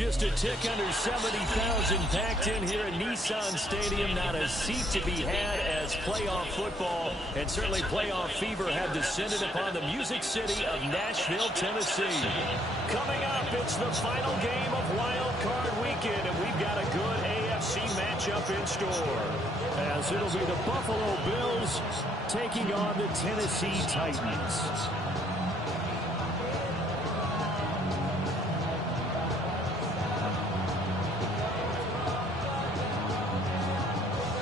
Just a tick under 70,000 packed in here at Nissan Stadium. Not a seat to be had as playoff football and certainly playoff fever have descended upon the Music City of Nashville, Tennessee. Coming up, it's the final game of Wildcard Weekend, and we've got a good AFC matchup in store. As it'll be the Buffalo Bills taking on the Tennessee Titans.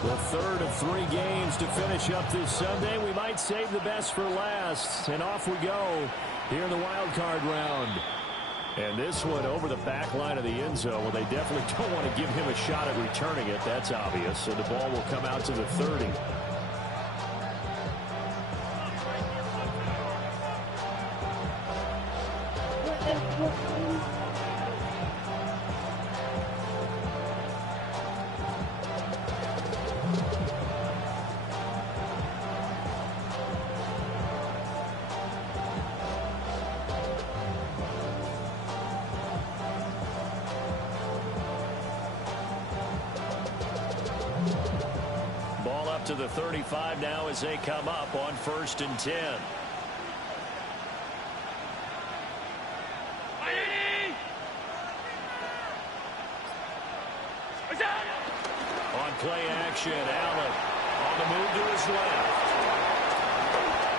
The third of 3 games to finish up this Sunday. We might save the best for last. And off we go here in the wild card round. And this one over the back line of the end zone. Well, they definitely don't want to give him a shot at returning it. That's obvious. So the ball will come out to the 30. To the 35 now as they come up on 1st and 10. On play action, Allen on the move to his left.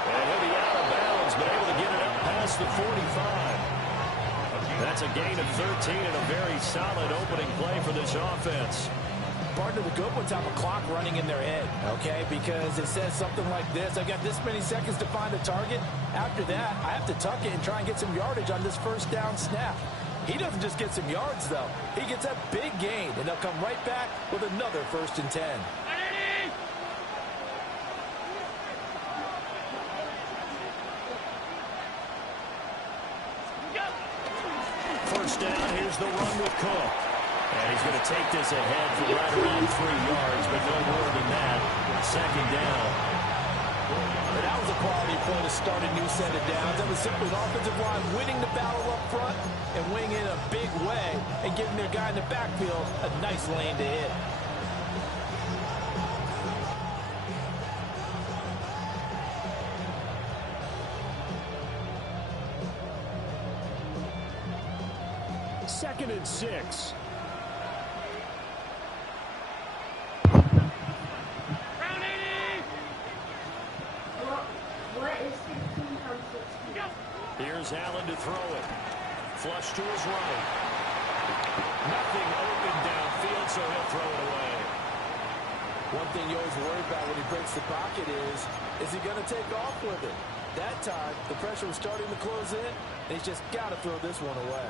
And he'll be out of bounds, but able to get it up past the 45. That's a gain of 13 and a very solid opening play for this offense. Partner, the good ones have a clock running in their head, okay? Because it says something like this. I got this many seconds to find a target. After that, I have to tuck it and try and get some yardage on this first down snap. He doesn't just get some yards, though. He gets a big gain, and they'll come right back with another 1st and 10. First down, here's the run with Cook. And he's going to take this ahead for right around 3 yards, but no more than that. 2nd down. But that was a quality play to start a new set of downs. That was simply the offensive line winning the battle up front and winning in a big way and giving their guy in the backfield a nice lane to hit. Second and 6. Here's Allen to throw it. Flush to his right. Nothing open downfield, so he'll throw it away. One thing you always worry about when he breaks the pocket is he going to take off with it? That time, the pressure was starting to close in, and he's just got to throw this one away.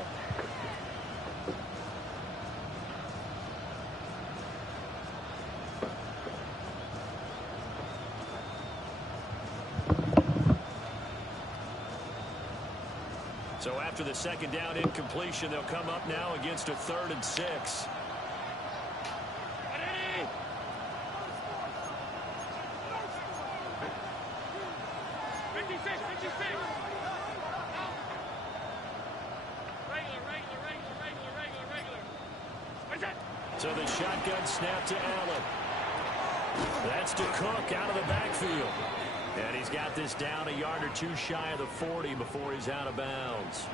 So after the 2nd down incompletion, they'll come up now against a 3rd and 6. 56, 56. Regular. So the shotgun snap to Allen. That's to Cook out of the backfield. And he's got this down a yard or 2 shy of the 40 before he's out of bounds.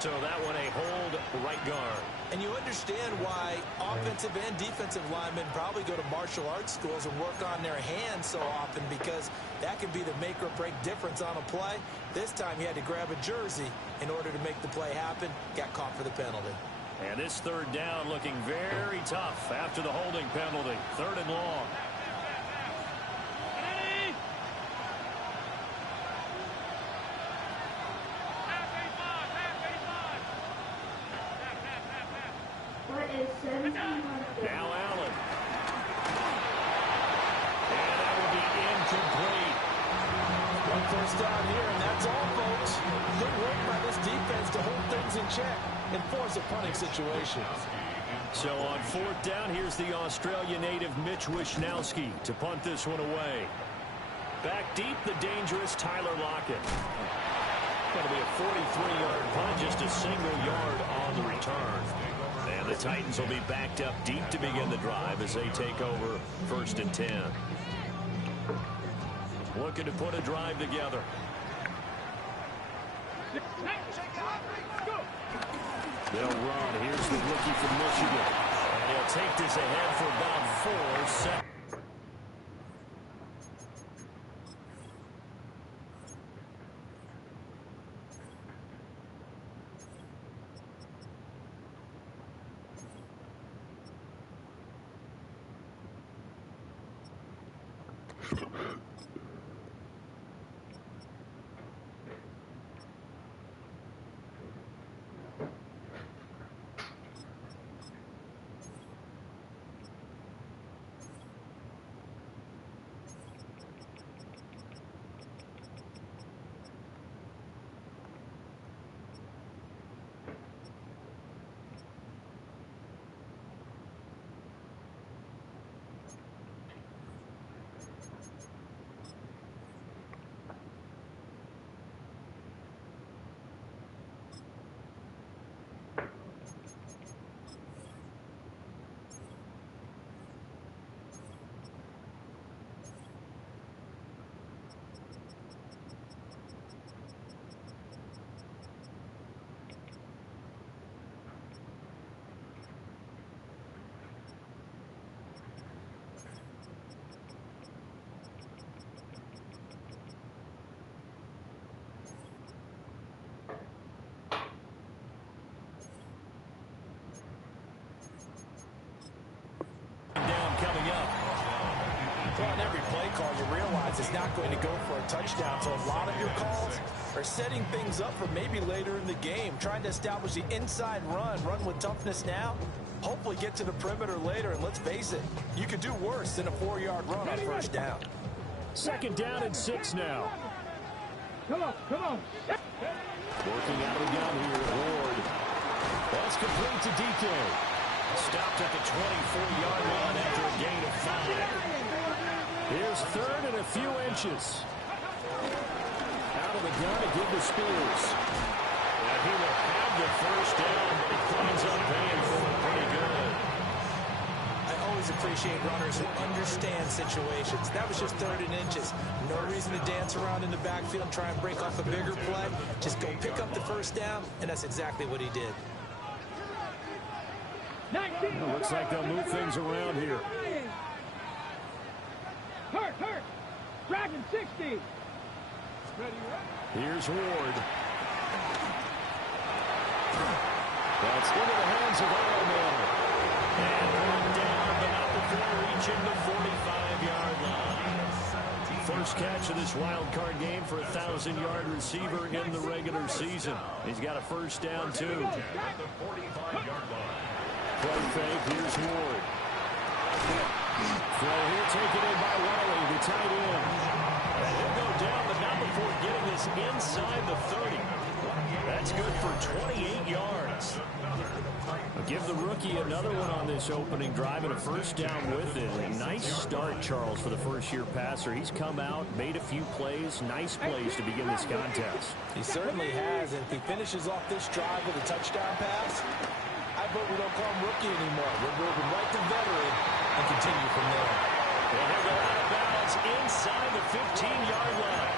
So that one a hold right guard. And you understand why offensive and defensive linemen probably go to martial arts schools and work on their hands so often, because that can be the make or break difference on a play. This time he had to grab a jersey in order to make the play happen. Got caught for the penalty. And this 3rd down looking very tough after the holding penalty. 3rd and long. Now Allen. And that will be incomplete. 1 first down here, and that's all, folks. Good work by this defense to hold things in check and force a punting situation. So on 4th down, here's the Australia native Mitch Wishnowsky to punt this one away. Back deep, the dangerous Tyler Lockett. It'll be a 43-yard punt, just a single yard on the return. And the Titans will be backed up deep to begin the drive as they take over 1st and 10. Looking to put a drive together. They'll run. Here's the rookie from Michigan. And he'll take this ahead for about 4 seconds. Coming up. Well, on every play call, you realize it's not going to go for a touchdown. So a lot of your calls are setting things up for maybe later in the game, trying to establish the inside run with toughness now, hopefully get to the perimeter later. And let's face it, you could do worse than a 4-yard run on 1st down. 2nd down and 6 now. Come on. Working out of the gun here, Ward. That's complete to DK. Stopped at the 24-yard line after a gain of 5. Here's 3rd and a few inches. Out of the gun to give to Spears. And he will have the 1st down, but he cleans up paying for it pretty good. I always appreciate runners who understand situations. That was just 3rd and inches. No reason to dance around in the backfield and try and break off a bigger play. Just go pick up the 1st down, and that's exactly what he did. It looks like they'll move things around here. Hurt. Dragon 60. Here's Ward. That's into the hands of Ironman. And brought down, but not before reaching the 45-yard line. First catch of this wild card game for a 1,000-yard receiver in the regular season. He's got a 1st down, too. Play fake, here's Ward. Throw here taken in by Wiley, the tight end. And he'll go down, but not before getting this inside the 30. That's good for 28 yards. Give the rookie another one on this opening drive and a 1st down with it. A nice start, Charles, for the first-year passer. He's come out, made a few plays, nice plays to begin this contest. He certainly has, and if he finishes off this drive with a touchdown pass, I vote we don't call him rookie anymore. We're moving right to veteran and continue from there. And he'll go out of bounds inside the 15-yard line.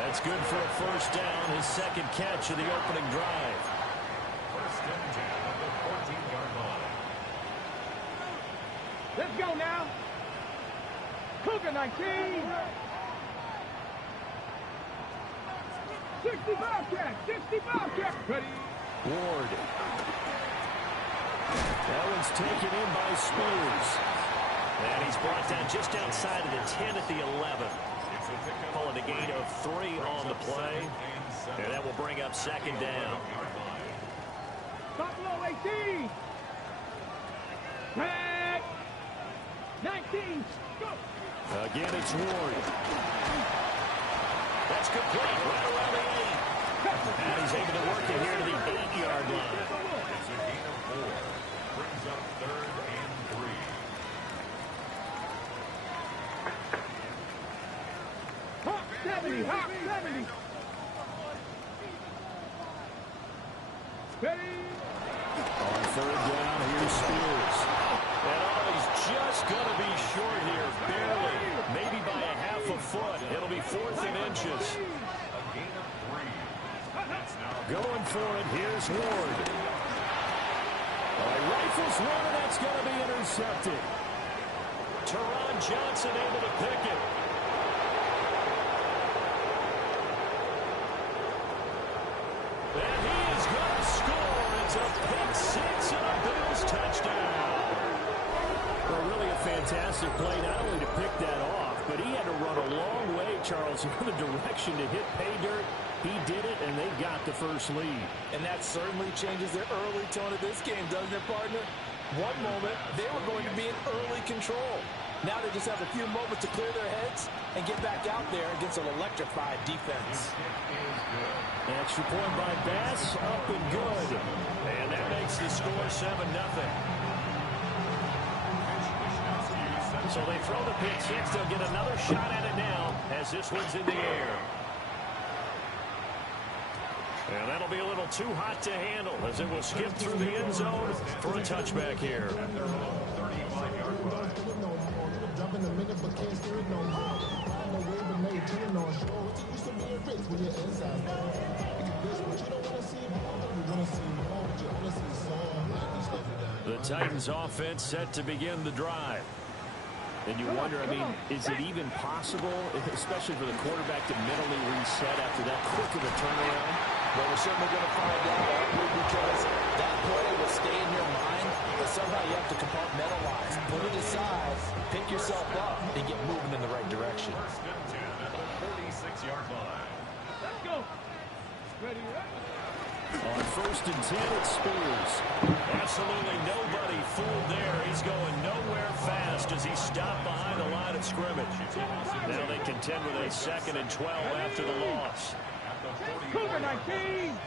That's good for a 1st down, his 2nd catch of the opening drive. 1st and 10 at the 14-yard line. Let's go now. Cougar 19. 65 catch. Ready. Ward. That one's taken in by Spears. And he's brought down just outside of the 10 at the 11. Calling a gain of 3 on the play. And that will bring up 2nd down. Buffalo 18. Red. 19. Go. Again, it's Ward. That's complete. Right around the 8. And he's able to work it here to the 8-yard line. It's a gain of 4. Brings up 3rd and 3. Hawk 70. Ready? On third down, here's Spears. And he's just going to be short here, barely. Maybe by a half a foot. It'll be 4th and inches. A gain of 3. That's now Going for it, here's Ward. Rifles one, and that's going to be intercepted. Teron Johnson able to pick it. And he is going to score. It's a pick six and a Bills touchdown. Well, really a fantastic play, not only to pick that off, but he had to run a long way, Charles, in the direction to hit pay dirt. He did it, and they got the first lead. And that certainly changes the early tone of this game, doesn't it, partner? One moment, they were going to be in early control. Now they just have a few moments to clear their heads and get back out there against an electrified defense. Extra point by Bass, up and good. And that makes the score 7-0. So they throw the pick six. They'll get another shot at it now as this one's in the air. And that'll be a little too hot to handle as it will skip through the end zone for a touchback here. The Titans offense set to begin the drive. And you wonder, I mean, is it even possible, especially for the quarterback, to mentally reset after that quick of a turnaround? Well, we're certainly going to find out, because that play will stay in your mind, but somehow you have to compartmentalize, put it aside, pick yourself up, and get moving in the right direction. First and 10 at the 36-yard line. Let's go. Ready? On first and 10, it's Spears. Absolutely nobody fooled there. He's going nowhere fast as he stopped behind the line of scrimmage. Now they contend with a 2nd and 12 after the loss. Cougar 19.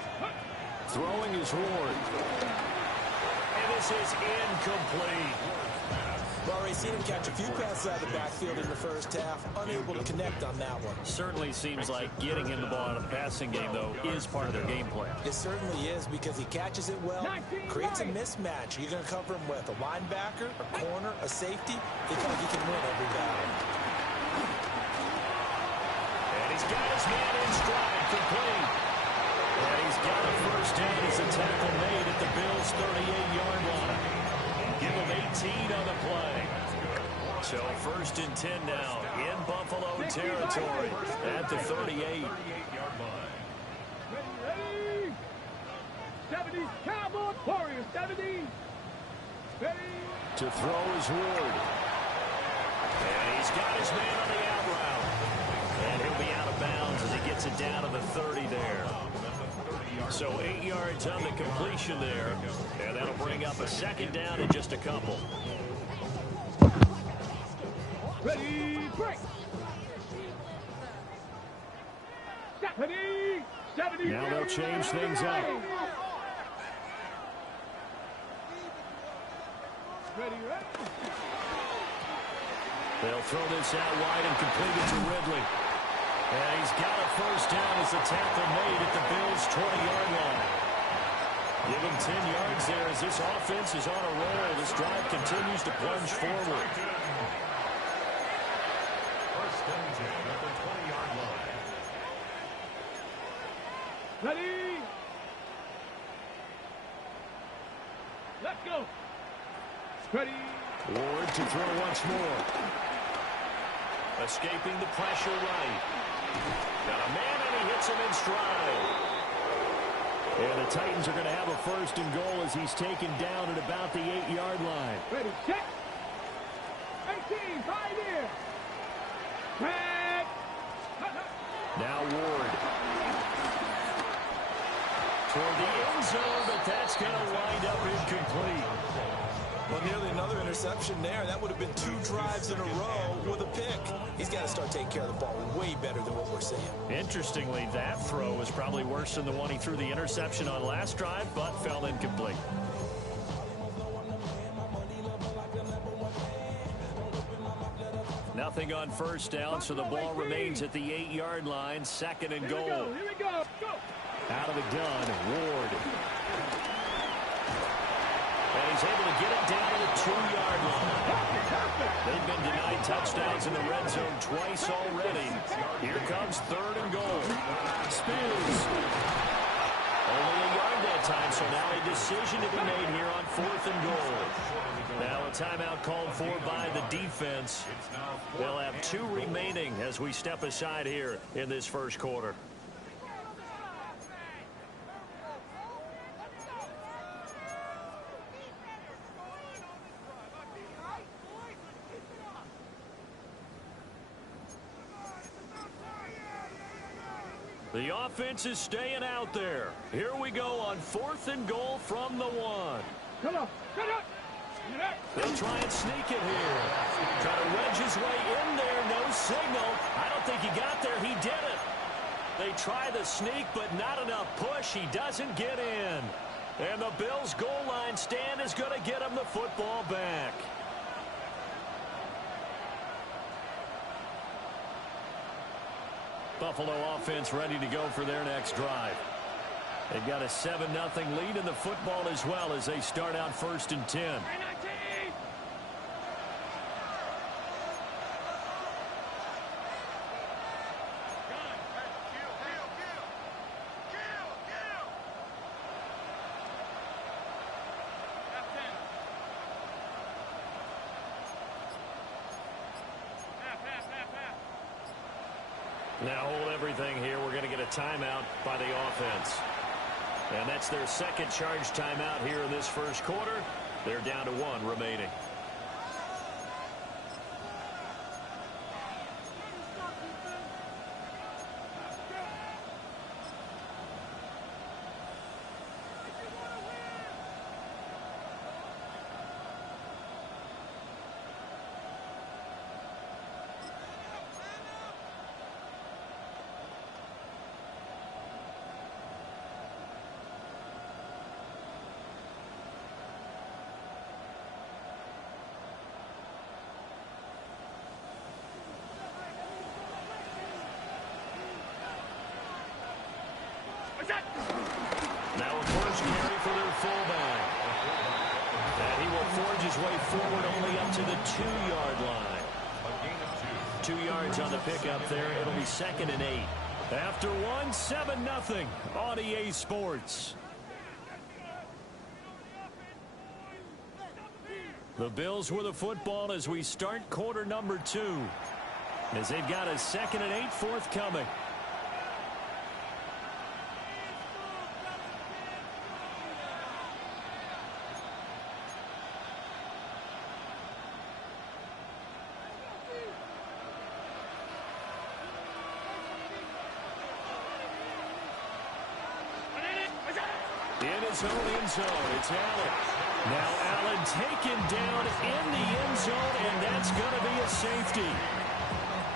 Throwing is Ward. And this is incomplete. Well, we've seen him catch a few passes out of the backfield in the first half, unable to connect on that one. Certainly seems like getting him the ball in a passing game, though, is part of their game plan. It certainly is, because he catches it well, creates a mismatch. You're going to cover him with a linebacker, a corner, a safety. They feel like he can win every battle. And he's got his man in stride, complete. And he's got a first down as a tackle made at the Bills' 38-yard line. Give him 18 on the play. So 1st and 10 now in Buffalo territory at the 38. Ready? 70s Cowboys, Warriors 70. Ready? To throw is Ward. And he's got his man on the out route. And he'll be out of bounds as he gets it down to the 30 there. So 8 yards on the completion there. And that'll bring up a 2nd down in just a couple. Ready? Break. Ready? 70. Now they'll change things up. Ready? They'll throw this out wide and complete it to Ridley. And he's got a first down as the tackle made at the Bills' 20-yard line. Give him 10 yards there as this offense is on a roll. This drive continues to plunge forward. First and 10 at the 20-yard line. Ready? Let's go. Ready? Ward to throw once more. Escaping the pressure right. Got a man and he hits him in stride. And the Titans are going to have a 1st and goal as he's taken down at about the 8-yard line. Ready? Check. 18, pioneer. Back. Now Ward. Toward the end zone, but that's going to wind up incomplete. Well, nearly another interception there. That would have been 2 drives in a row with a pick. He's got to start taking care of the ball way better than what we're seeing. Interestingly, that throw was probably worse than the one he threw the interception on last drive, but fell incomplete. Nothing on first down, so the ball remains at the 8-yard line. 2nd and goal. Here we go. Go. Out of the gun, Ward. And he's able to get it down to the 2-yard line. They've been denied touchdowns in the red zone twice already. Here comes 3rd and goal. Spears. Only a yard that time, so now a decision to be made here on 4th and goal. Now a timeout called for by the defense. They'll have 2 remaining as we step aside here in this first quarter. The offense is staying out there. Here we go on 4th and goal from the 1. Come on. Come on. They'll try and sneak it here. Try to wedge his way in there. No signal. I don't think he got there. He did it. They try the sneak, but not enough push. He doesn't get in. And the Bills' goal line stand is going to get him the football back. Buffalo offense ready to go for their next drive. They've got a 7-0 lead in the football as well as they start out 1st and 10. Now hold everything here. We're going to get a timeout by the offense. And that's their second charge timeout here in this first quarter. They're down to 1 remaining. Now a first carry for their fullback. And he will forge his way forward only up to the 2-yard line. 2 yards on the pickup there. It'll be 2nd and 8. After 1, 7-0 on EA Sports. The Bills with the football as we start quarter number 2. As they've got a 2nd and 8 forthcoming. In his own end zone, it's Allen. Now Allen taken down in the end zone, and that's going to be a safety.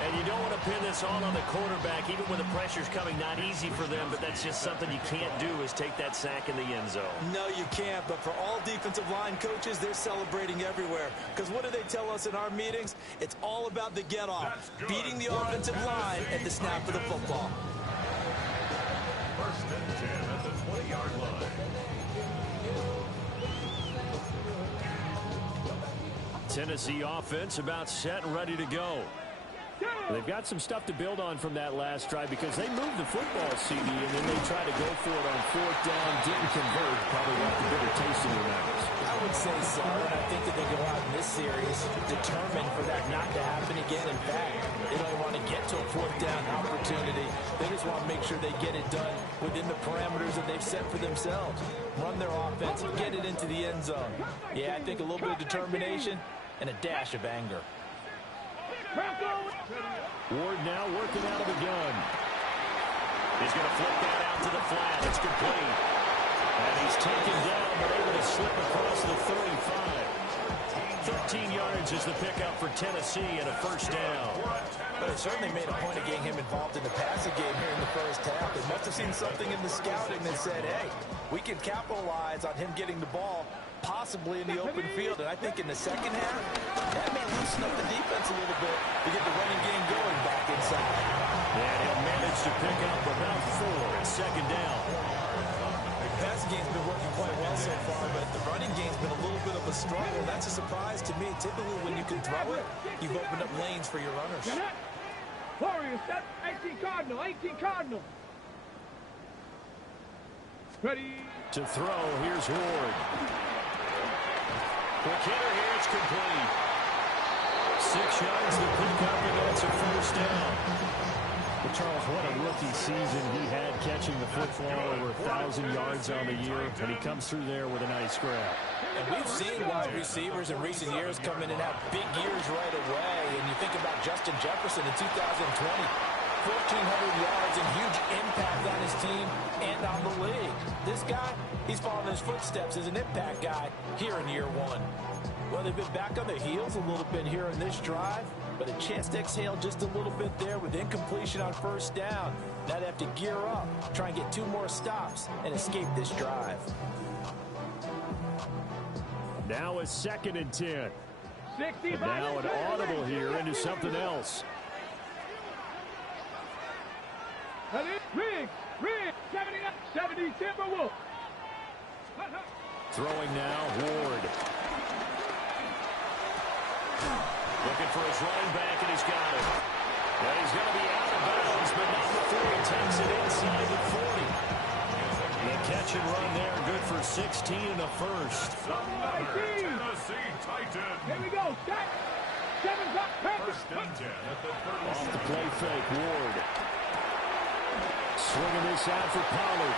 And you don't want to pin this all on the quarterback, even when the pressure's coming. Not easy for them, but that's just something you can't do is take that sack in the end zone. No, you can't, but for all defensive line coaches, they're celebrating everywhere. Because what do they tell us in our meetings? It's all about the get-off, beating the offensive line at the snap of the football. 1st and 10 at the 20-yard line. Tennessee offense about set and ready to go. They've got some stuff to build on from that last drive because they moved the football, CD, and then they tried to go for it on 4th down, didn't convert, probably left a bitter taste in their mouths. I would say so, and I think that they go out in this series determined for that not to happen again. In fact, they don't want to get to a 4th down opportunity. They just want to make sure they get it done within the parameters that they've set for themselves. Run their offense, get it into the end zone. Yeah, I think a little bit of determination and a dash of anger. Ward now working out of the gun. He's going to flip that out to the flat. It's complete. And he's taken down, but able to slip across the 35. 13 yards is the pickup for Tennessee and a 1st down. But it certainly made a point of getting him involved in the passing game here in the first half. They must have seen something in the scouting that said, hey, we can capitalize on him getting the ball possibly in the open field. And I think in the second half, that may loosen up the defense a little bit to get the running game going back inside. And he'll manage to pick up about 4 at 2nd down. The passing game's been working quite well so far, but a struggle. That's a surprise to me. Typically, when you can throw it, you've opened up lanes for your runners. Warriors, set 18 Cardinal, 18 Cardinal. Ready. To throw, here's Ward. Quick hitter here, it's complete. 6 yards to pick up, and that's a first down. But Charles, what a rookie season he had catching the football, over 1,000 yards on the year, and he comes through there with a nice grab. And we've seen wide receivers in recent years come in and have big years right away. And you think about Justin Jefferson in 2020, 1,400 yards and huge impact on his team and on the league. This guy, he's following his footsteps as an impact guy here in year 1. Well, they've been back on their heels a little bit here in this drive, but a chance to exhale just a little bit there with incompletion on first down. Now they have to gear up, try and get 2 more stops, and escape this drive. Now a 2nd and 10. 65. Now an audible here into something else. Rig, 70 Timberwolves. Throwing now, Ward. Looking for his running back, and he's got it. And he's going to be out of bounds, but not before he takes it inside the 40. The catch and run there, good for 16 and a first. Tennessee Titans. Here we go. Set. 7 First and 10 at the 36. Off the play fake, Ward. Swinging this out for Pollard.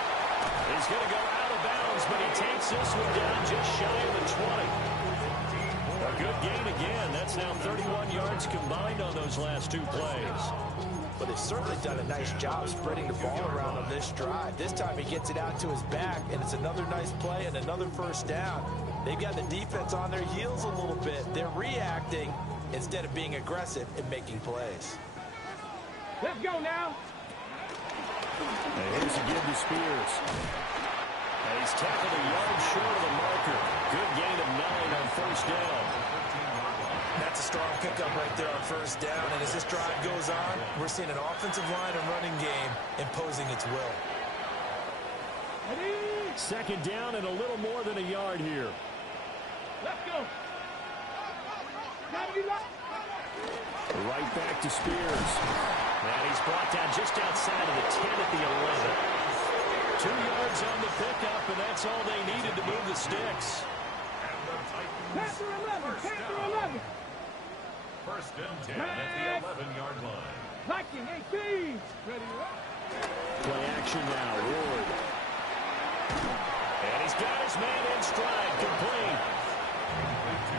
He's going to go out of bounds, but he takes this one down just shy of the 20. A good gain again. That's now 31 yards combined on those last 2 plays. But they've certainly done a nice job spreading the ball around on this drive. This time he gets it out to his back, and it's another nice play and another first down. They've got the defense on their heels a little bit. They're reacting instead of being aggressive and making plays. Let's go now. And here's a give to Spears. And he's tackled a yard short of the marker. Good gain of 9 on first down. That's a strong pickup right there on first down. And as this drive goes on, we're seeing an offensive line and running game imposing its will. Ready. 2nd down and a little more than a yard here. Let's go. 70 left. Right back to Spears. And he's brought down just outside of the 10 at the 11. 2 yards on the pickup, and that's all they needed to move the sticks. And the Titans. Panther 11. Panther 11. First and 10 at the 11-yard line. Viking 18. Ready. Play action now, Ward. And he's got his man in stride, complete.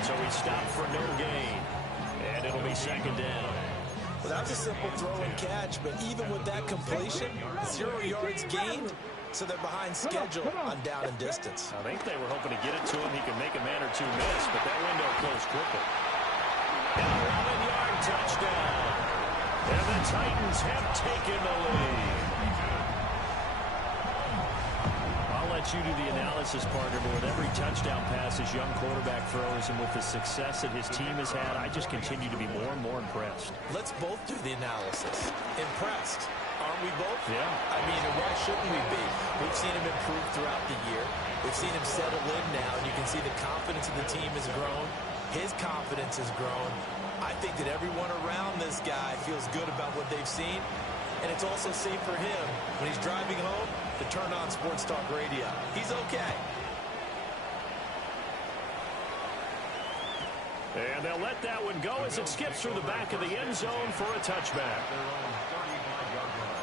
So he stopped for no gain. And it'll be 2nd down. Well, that was a simple throw and catch, but even with that completion, 0 yards gained, so they're behind schedule on down and distance. I think they were hoping to get it to him. He could make a man or 2 miss, but that window closed quickly. And a 11-yard touchdown. And the Titans have taken the lead. I'll let you do the analysis, partner, but with every touchdown pass his young quarterback throws and with the success that his team has had, I just continue to be more and more impressed. Let's both do the analysis. Impressed. Aren't we both? Yeah. I mean, why shouldn't we be? We've seen him improve throughout the year. We've seen him settle in now, and you can see the confidence of the team has grown. His confidence has grown. I think that everyone around this guy feels good about what they've seen, and it's also safe for him when he's driving home to turn on Sports Talk Radio. He's okay. And they'll let that one go as it skips through the back of the end zone for a touchback. Their own 35-yard line.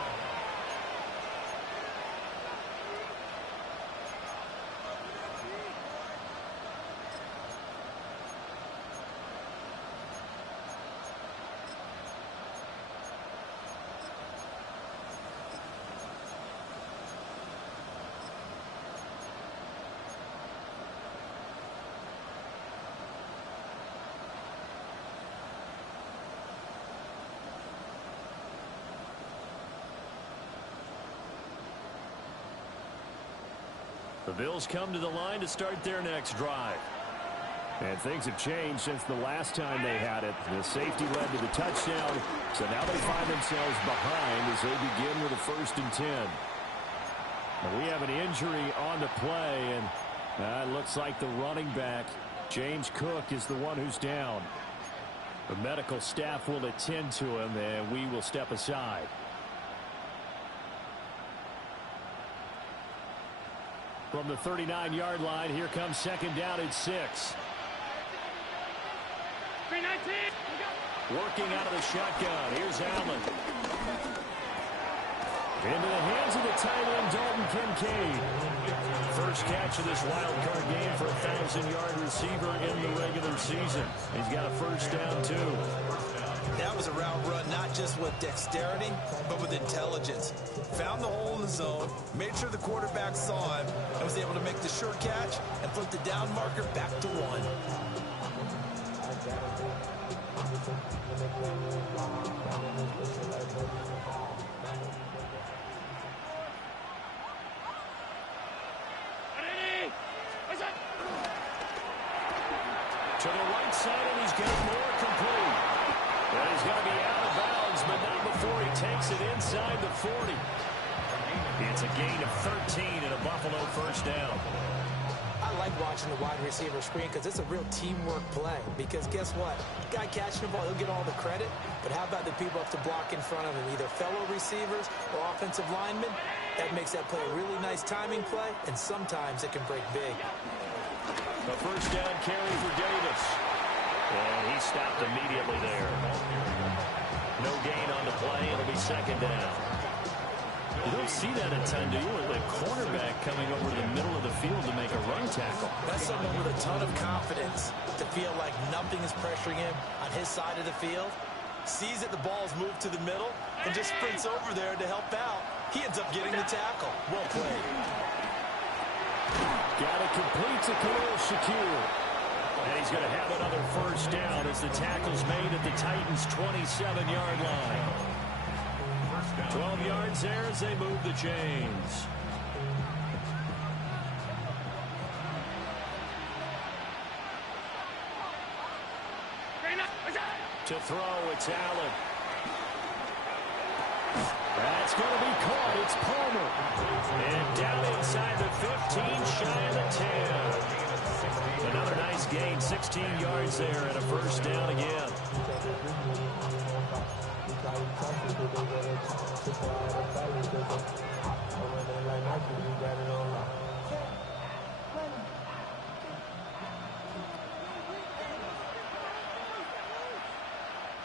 The Bills come to the line to start their next drive. And things have changed since the last time they had it. The safety led to the touchdown, so now they find themselves behind as they begin with a 1st and 10. And we have an injury on the play, and it looks like the running back James Cook is the one who's down. The medical staff will attend to him, and we will step aside. From the 39-yard line, here comes second down at 6. Working out of the shotgun. Here's Allen. Into the hands of the tight end, Dalton Kincaid. First catch of this wild card game for a 1,000-yard receiver in the regular season. He's got a first down, too. That was a route run, not just with dexterity, but with intelligence. Found the hole in the zone, made sure the quarterback saw him, and was able to make the sure catch and flip the down marker back to 1. To the right side, and he's got more complete. And he's going to be out of bounds, but not before he takes it inside the 40. It's a gain of 13 and a Buffalo first down. I like watching the wide receiver screen because it's a real teamwork play. Because guess what? The guy catching the ball, he'll get all the credit. But how about the people up to block in front of him, either fellow receivers or offensive linemen? That makes that play a really nice timing play, and sometimes it can break big. A first down carry for Davis. And he stopped immediately there. No gain on the play. It'll be second down. You don't see that a ton, do you? With a cornerback coming over the middle of the field to make a run tackle. That's someone with a ton of confidence to feel like nothing is pressuring him on his side of the field. Sees that the ball's moved to the middle and just sprints over there to help out. He ends up getting the tackle. Well played. Got it complete to Khalil Shakir. And he's going to have another first down as the tackle's made at the Titans' 27-yard line. 12 yards there as they move the chains. To throw, it's Allen. That's going to be caught. It's Palmer. And down inside the 15, shy of the 10. Another nice gain, 16 yards there, and a first down again.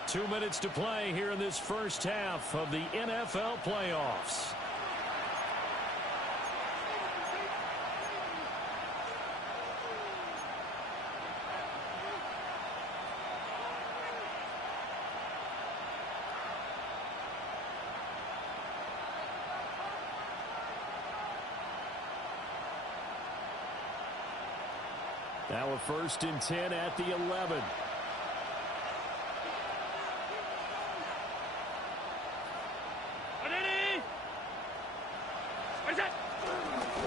2 minutes to play here in this first half of the NFL playoffs. Now a 1st and 10 at the 11.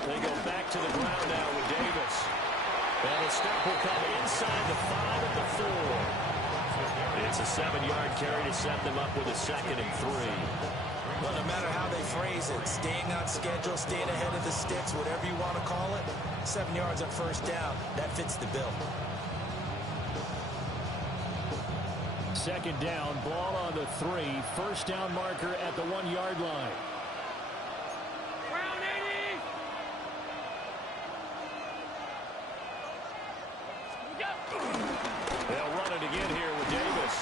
They go back to the ground now with Davis. And the stop will come inside the 5 at the 4. It's a 7-yard carry to set them up with a 2nd and 3. Well, no matter how they phrase it, staying on schedule, staying ahead of the sticks, whatever you want to call it, 7 yards on first down, that fits the bill. 2nd down, ball on the 3. First down marker at the 1-yard line. They'll run it again here with Davis.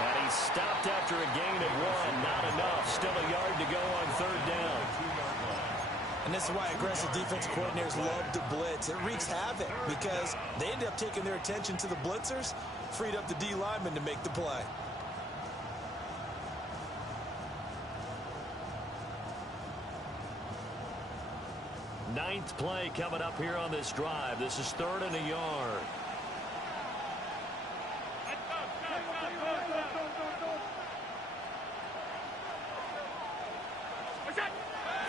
And he stopped after a gain of 1. Not enough. Still a yard to go on 3rd down. And this is why aggressive defense coordinators love to blitz. It wreaks havoc because they end up taking their attention to the blitzers, freed up the D lineman to make the play. Ninth play coming up here on this drive. This is 3rd and a yard.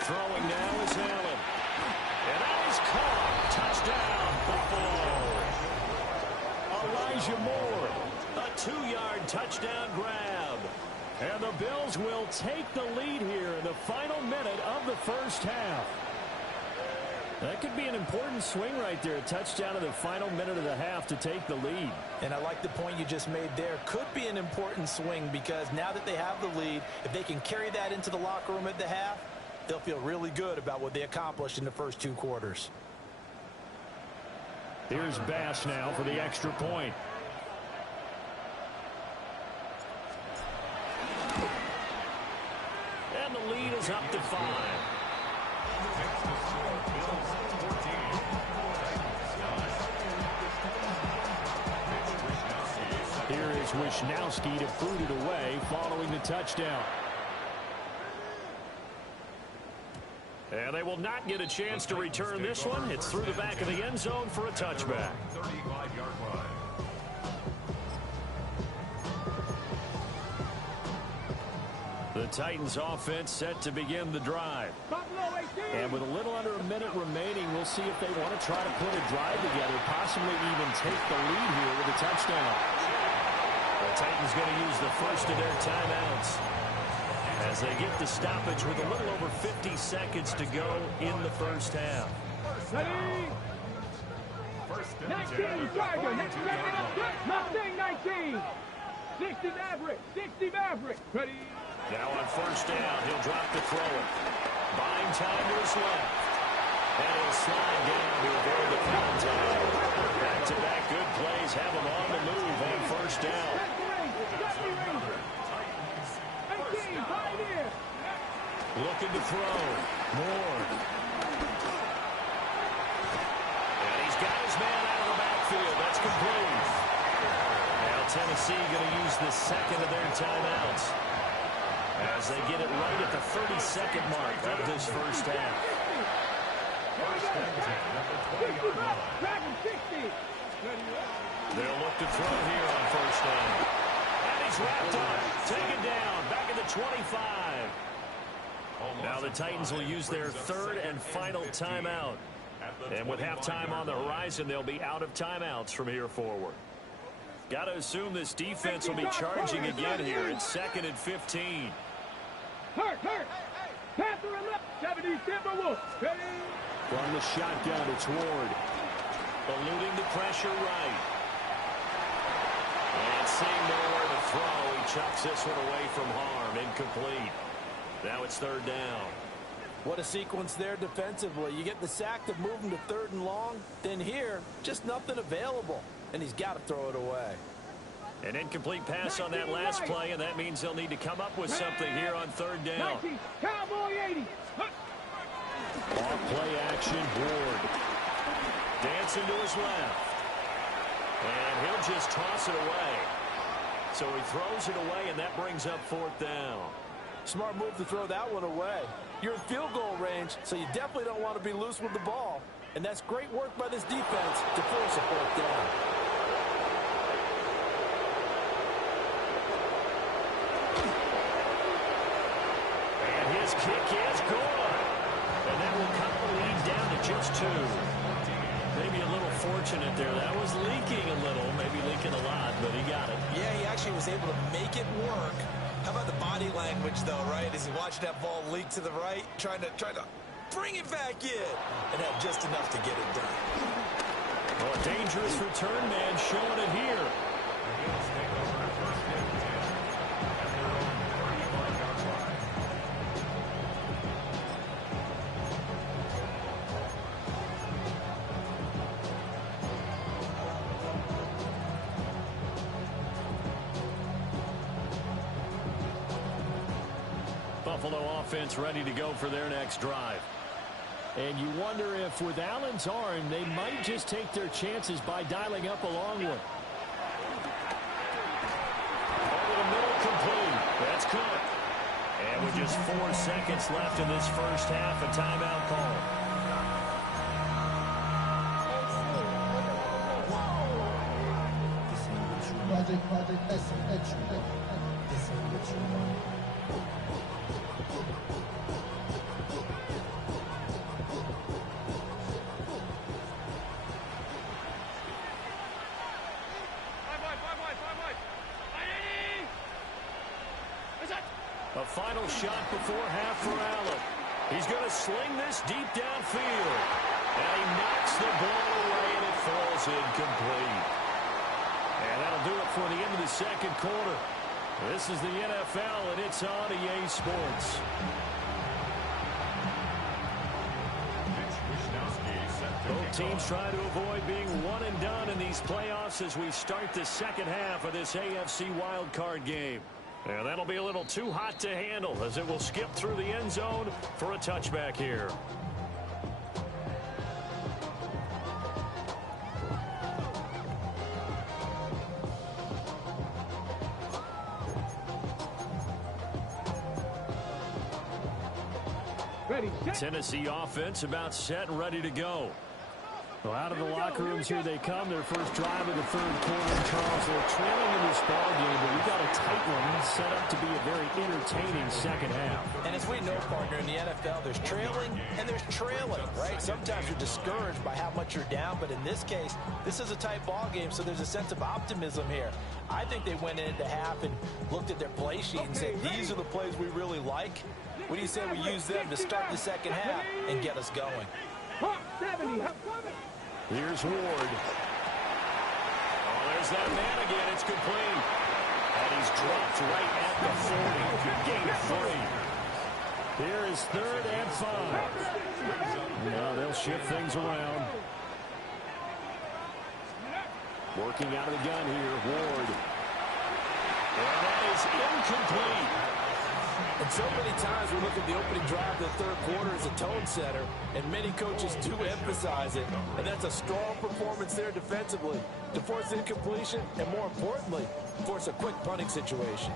Throwing now is Allen. And that is caught. Touchdown, Buffalo. Elijah Moore. A 2-yard touchdown grab. And the Bills will take the lead here in the final minute of the first half. That could be an important swing right there. A touchdown in the final minute of the half to take the lead. And I like the point you just made there. Could be an important swing because now that they have the lead, if they can carry that into the locker room at the half, they'll feel really good about what they accomplished in the first 2 quarters. Here's Bass now for the extra point. And the lead is up to 5. Here is Wisnowski to boot it away following the touchdown. And they will not get a chance to return this one. It's through the back of the end zone for a touchback. 35-yard line. The Titans offense set to begin the drive. And with a little under a minute remaining, we'll see if they want to try to put a drive together, possibly even take the lead here with a touchdown. The Titans going to use the first of their timeouts as they get the stoppage with a little over 50 seconds to go in the first half. Ready? 19, Tiger. Not saying 19. 60 Maverick. 60 Maverick. Ready? Now on first down, he'll drop to throw it. Buying time to his left. And he'll slide down to avoid the contact. Back-to-back good plays have him on the move on first down. Looking to throw. Moore. And he's got his man out of the backfield. That's complete. Now Tennessee going to use the second of their timeouts as they get it right at the 30-second mark of this first half. They'll look to throw here on first down. And he's wrapped up. Taken down. Back at the 25. Now the Titans will use their third and final timeout. And with halftime on the horizon, they'll be out of timeouts from here forward. Got to assume this defense will be charging again here. It's 2nd and 15. Hurt. Panther and left. 70 Timberwolves. Ready? From the shotgun, it's Ward. Eluding the pressure right. And seeing nowhere to throw, he chucks this one away from harm. Incomplete. Now it's third down. What a sequence there defensively. You get the sack to move him to 3rd and long. Then here, just nothing available. And he's got to throw it away. An incomplete pass on that last play, and that means they'll need to come up with something here on third down. Cowboy 80. Off play action, Ward. Dancing to his left. And he'll just toss it away. So he throws it away, and that brings up 4th down. Smart move to throw that one away. You're in field goal range, so you definitely don't want to be loose with the ball. And that's great work by this defense to force a 4th down. And his kick is good. And that will cut the lead down to just 2. Maybe a little fortunate there. That was leaking a little, maybe leaking a lot, but he got it. Yeah, he actually was able to make it work. How about the body language, though, right? As he watched that ball leak to the right, trying to bring it back in, and had just enough to get it done. Well, a dangerous return man showing it here. Buffalo offense ready to go for their next drive. And you wonder if with Allen's arm, they might just take their chances by dialing up a long one. Over the middle, complete. That's cooked. And with just 4 seconds left in this first half, a timeout call. A final shot before half for Allen. He's going to sling this deep downfield. incomplete. And that'll do it for the end of the second quarter. This is the NFL, and it's on EA Sports. Both teams try to avoid being one and done in these playoffs as we start the second half of this AFC Wildcard game. And that'll be a little too hot to handle as it will skip through the end zone for a touchback here. Tennessee offense about set and ready to go. Well, out of the locker rooms here they come. Their first drive of the third quarter. Charles, they're trailing in this ball game, but we've got a tight one set up to be a very entertaining second half. And as we know, partner, in the NFL, there's trailing and there's trailing, right? Sometimes you're discouraged by how much you're down, but in this case, this is a tight ball game, so there's a sense of optimism here. I think they went into half and looked at their play sheet and said, these are the plays we really like. What do you say we use them to start the second half and get us going? 70. Here's Ward. Oh, there's that man again. It's complete. And he's dropped right at the 40. Good gain of 3. Here is 3rd and 5. Now they'll shift things around. Working out of the gun here, Ward. And that is incomplete. And so many times we look at the opening drive of the third quarter as a tone setter, and many coaches do emphasize it. And that's a strong performance there defensively to force incompletion and, more importantly, force a quick punting situation.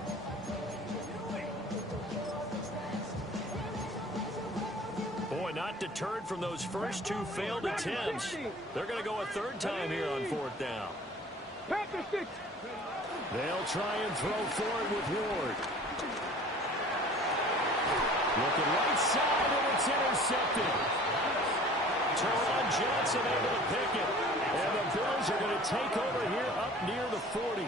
Boy, not deterred from those first 2 failed attempts. They're going to go a 3rd time here on 4th down. They'll try and throw for it with Ward. Looking right side, and it's intercepted. Teron Johnson able to pick it. And the Bills are going to take over here up near the 40.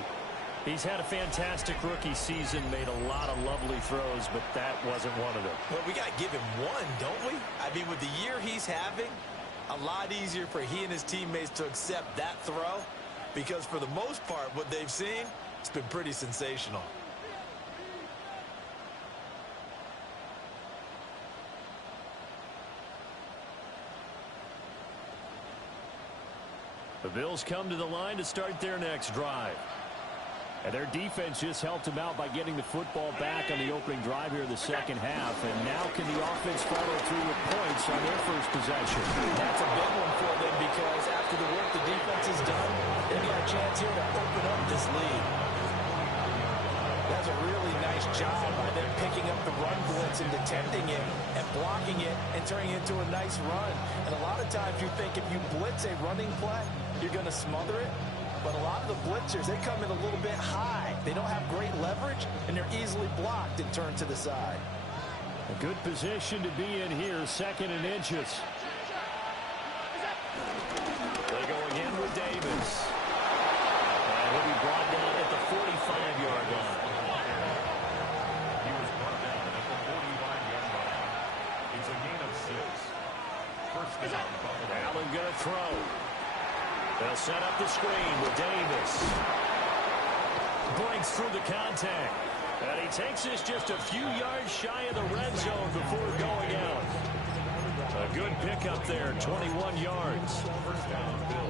He's had a fantastic rookie season, made a lot of lovely throws, but that wasn't one of them. Well, we got to give him one, don't we? I mean, with the year he's having, a lot easier for he and his teammates to accept that throw, because for the most part, what they've seen, it's been pretty sensational. The Bills come to the line to start their next drive. And their defense just helped them out by getting the football back on the opening drive here in the second half. And now can the offense follow through with points on their first possession? That's a big one for them because after the work the defense has done, they've got a chance here to open up this lead. That's a really nice job by them picking up the run blitz and detecting it and blocking it and turning it into a nice run. And a lot of times you think if you blitz a running play, you're going to smother it. But a lot of the blitzers, they come in a little bit high. They don't have great leverage, and they're easily blocked and turned to the side. A good position to be in here, 2nd and inches. They go again with Davis. And he'll be brought down at the 45-yard line. He was brought down at the 45-yard line. It's a gain of 6. First down, Buffalo. Allen going to throw. They'll set up the screen with Davis. Breaks through the contact. And he takes this just a few yards shy of the red zone before going out. A good pickup there, 21 yards.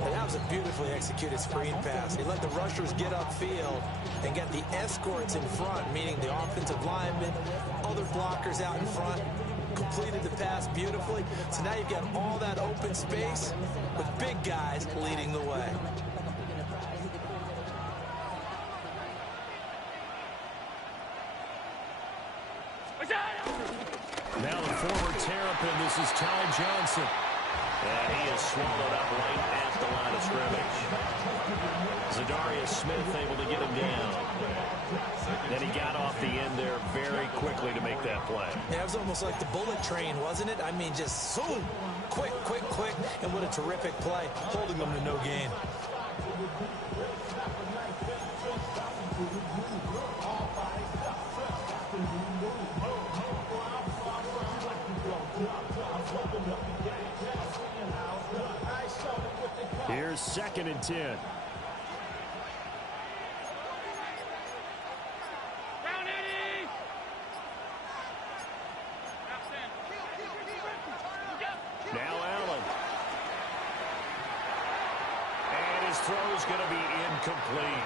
And that was a beautifully executed screen pass. He let the rushers get upfield and get the escorts in front, meaning the offensive linemen, other blockers out in front. Completed the pass beautifully. So now you've got all that open space with big guys leading the way. Now the former Terrapin, this is Ty Johnson. And he is swallowed up right at the line of scrimmage. Zadarius Smith able to get him down. Then he got off the end there very quickly to make that play. Yeah, it was almost like the bullet train, wasn't it? I mean, just zoom, quick, quick, quick, and what a terrific play, holding them to no gain. here, 2nd and 10. Now Allen. And his throw is going to be incomplete.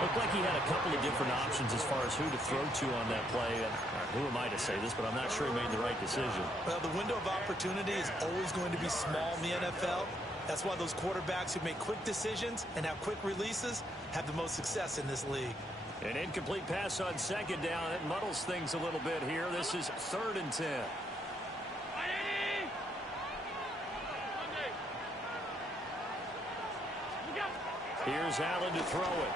Looked like he had a couple of different options as far as who to throw to on that play. And who am I to say this, but I'm not sure he made the right decision. Well, the window of opportunity is always going to be small in the NFL. That's why those quarterbacks who make quick decisions and have quick releases have the most success in this league. An incomplete pass on 2nd down. It muddles things a little bit here. This is 3rd and 10. Here's Allen to throw it.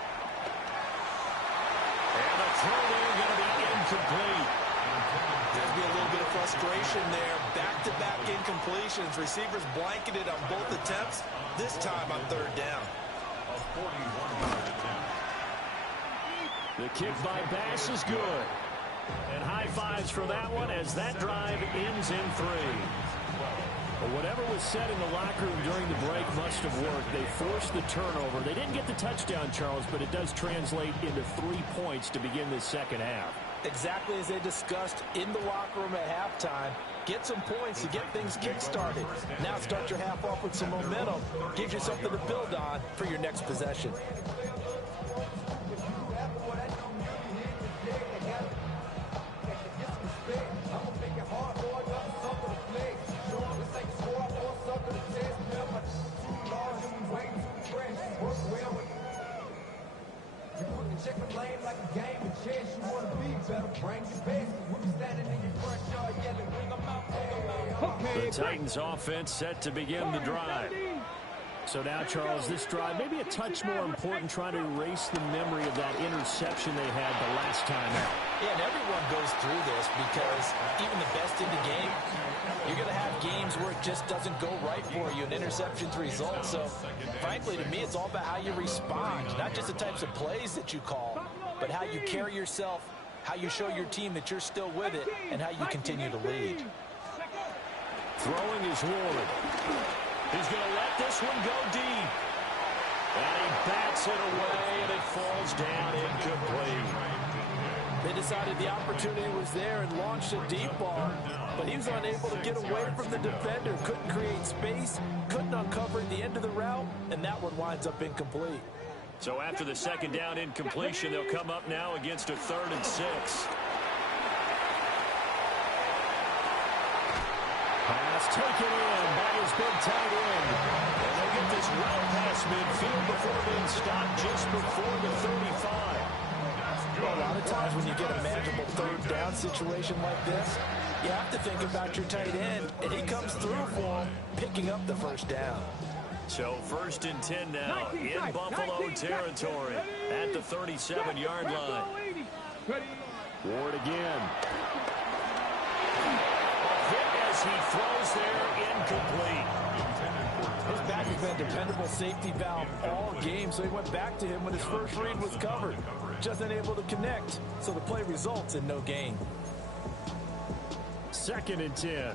And the throw there going to be incomplete. There's be a little bit of frustration there. Back-to-back incompletions. Receivers blanketed on both attempts. This time on 3rd down. The kick by Bass is good. And high fives for that one as that drive ends in 3. But whatever was said in the locker room during the break must have worked. They forced the turnover. They didn't get the touchdown, Charles, but it does translate into 3 points to begin this second half. Exactly as they discussed in the locker room at halftime. Get some points to get things kick-started. Now start your half off with some momentum. Gives you something to build on for your next possession. The Titans offense set to begin the drive. So now, Charles, this drive maybe a touch more important, trying to erase the memory of that interception they had the last time out. Yeah, and everyone goes through this because even the best in the game, you're going to have games where it just doesn't go right for you and interceptions result. So, frankly, to me, it's all about how you respond, not just the types of plays that you call, but how you carry yourself, how you show your team that you're still with it, and how you continue to lead. Throwing is Ward. He's going to let this one go deep. And he bats it away, and it falls down incomplete. They decided the opportunity was there and launched a deep ball, but he was unable to get away from the defender. Couldn't create space, couldn't uncover the end of the route, and that one winds up incomplete. So after the 2nd down incompletion, they'll come up now against a 3rd and 6. Pass taken in by his big tight end. And they'll get this well past midfield before being stopped just before the 35. Well, a lot of times when you get a manageable 3rd down situation like this, you have to think about your tight end, and he comes through for him, picking up the 1st down. So 1st and 10 now in Buffalo territory at the 37-yard line. Ward again. He throws there, incomplete. His back has been a dependable safety valve all game, so he went back to him when his first read was covered. Just unable to connect, so the play results in no gain. 2nd and 10.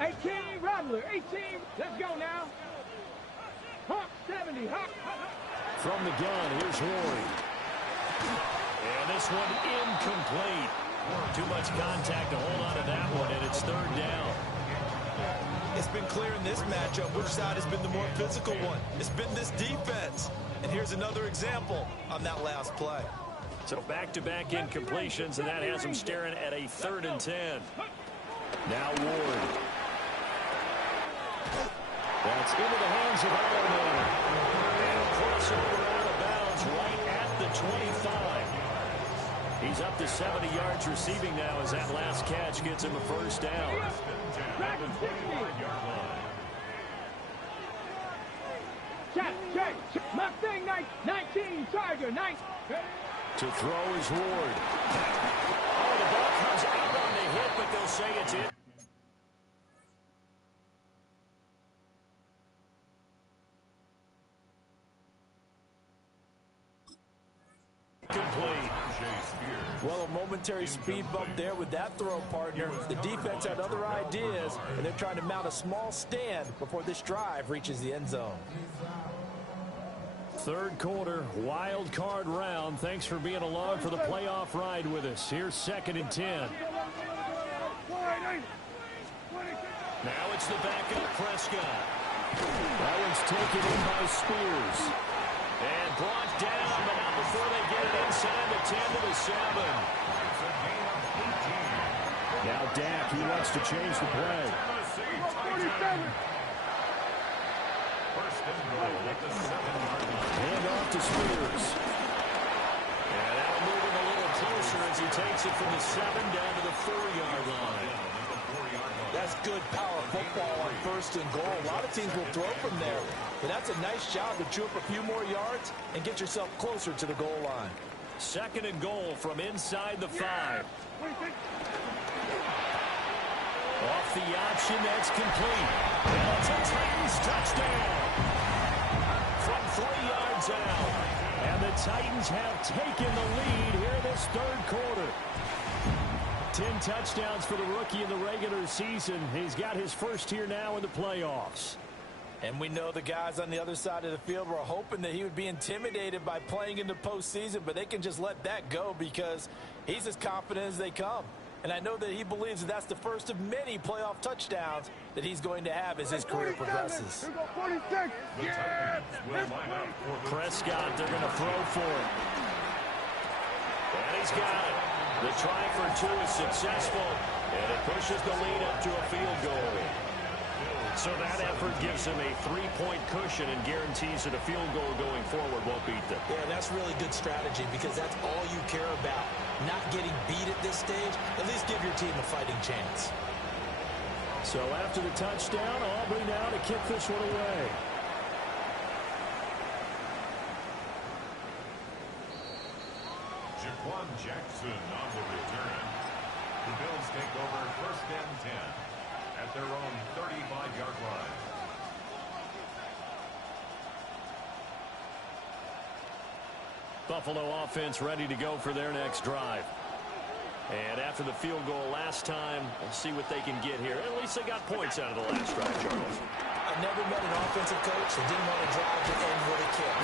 18, Rattler, 18. Let's go now. Hawk 70, Hawk. From the gun, here's Rory. And this one incomplete. Too much contact to hold on to that one, and it's 3rd down. It's been clear in this matchup which side has been the more physical one. It's been this defense. And here's another example on that last play. So back-to-back incompletions, and that has them staring at a 3rd and 10. Now Ward. That's into the hands of Allen. And crossover out of bounds right at the 25. He's up to 70 yards receiving now as that last catch gets him a 1st down. Mustang 19, Tiger 9. To throw is Ward. Oh, the ball comes out on the hit, but they'll say it's it. Complete. Well, a momentary speed bump there with that throw, partner. The defense had other ideas, and they're trying to mount a small stand before this drive reaches the end zone. Third quarter, wild card round. Thanks for being along for the playoff ride with us. Here's 2nd and 10. Now it's the backup Prescott. That one's taken in by Spears. And brought down, but not before they get it inside the 10 to the 7. Now Dak, he wants to change the play. Hand off to Spears. And now moving a little closer as he takes it from the 7 down to the 4-yard line. That's good power football on 1st and goal. A lot of teams will throw from there. But that's a nice job to chew up a few more yards and get yourself closer to the goal line. 2nd and goal from inside the 5. Off the option, that's complete. And it's a Titans touchdown. From 3 yards out. And the Titans have taken the lead here in this 3rd quarter. 10 touchdowns for the rookie in the regular season. He's got his first here now in the playoffs. And we know the guys on the other side of the field were hoping that he would be intimidated by playing in the postseason, but they can just let that go because he's as confident as they come. And I know that he believes that that's the first of many playoff touchdowns that he's going to have as his career progresses. Prescott, they're going to throw for it. And he's got it. The try for 2 is successful, and it pushes the lead up to a field goal. So that effort gives him a 3-point cushion and guarantees that a field goal going forward won't beat them. Yeah, that's really good strategy because that's all you care about. Not getting beat at this stage, at least give your team a fighting chance. So after the touchdown, Aubrey now to kick this one away. Jaquan Jackson on the return. The Bills take over 1st and 10 at their own 35-yard line. Buffalo offense ready to go for their next drive. And after the field goal last time, we'll see what they can get here. At least they got points out of the last drive, Charles. I've never met an offensive coach that didn't want to drive to end with a kick.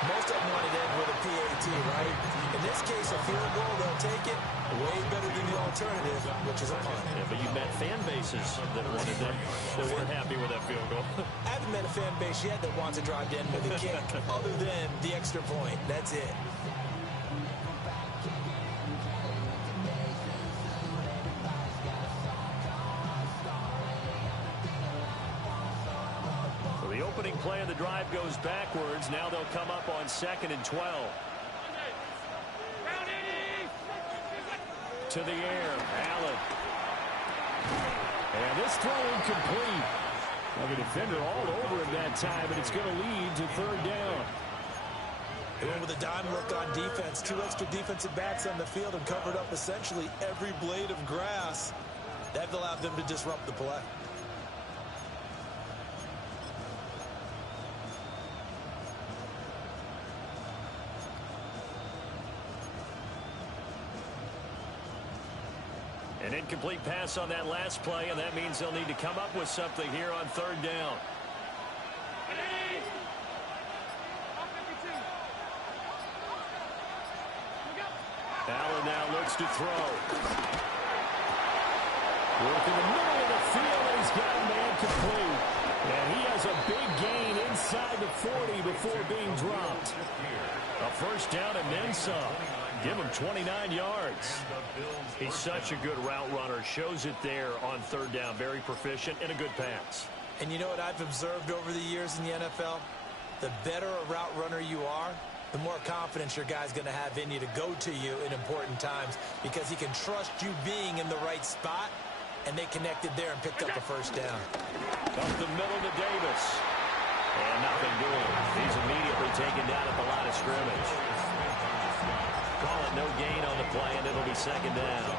Most of them wanted to end with a PAT, right? In this case, a field goal, they'll take it. Way better than the alternative, which is a punt. Yeah, but you met fan bases that wanted that. They weren't happy with that field goal. I haven't met a fan base yet that wants to drive to end with a kick, other than the extra point. That's it. The opening play of the drive goes backwards. Now they'll come up on 2nd and 12. To the air, Allen. And this throw incomplete. Well, the defender all over him that time, but it's going to lead to 3rd down. They went with a dime look on defense. 2 extra defensive backs on the field and covered up essentially every blade of grass. That allowed them to disrupt the play. An incomplete pass on that last play, and that means they'll need to come up with something here on 3rd down. Allen now looks to throw. Work in the middle of the field, and he's got a man complete. And he has a big gain inside the 40 before being dropped. A 1st down and then some. Give him 29 yards. He's such a good route runner. Shows it there on 3rd down. Very proficient and a good pass. And you know what I've observed over the years in the NFL? The better a route runner you are, the more confidence your guy's going to have in you to go to you in important times because he can trust you being in the right spot, and they connected there and picked up the 1st down. Up the middle to Davis. And nothing doing. He's immediately taken down at the line of scrimmage. Call it no gain on the play, and it'll be 2nd down.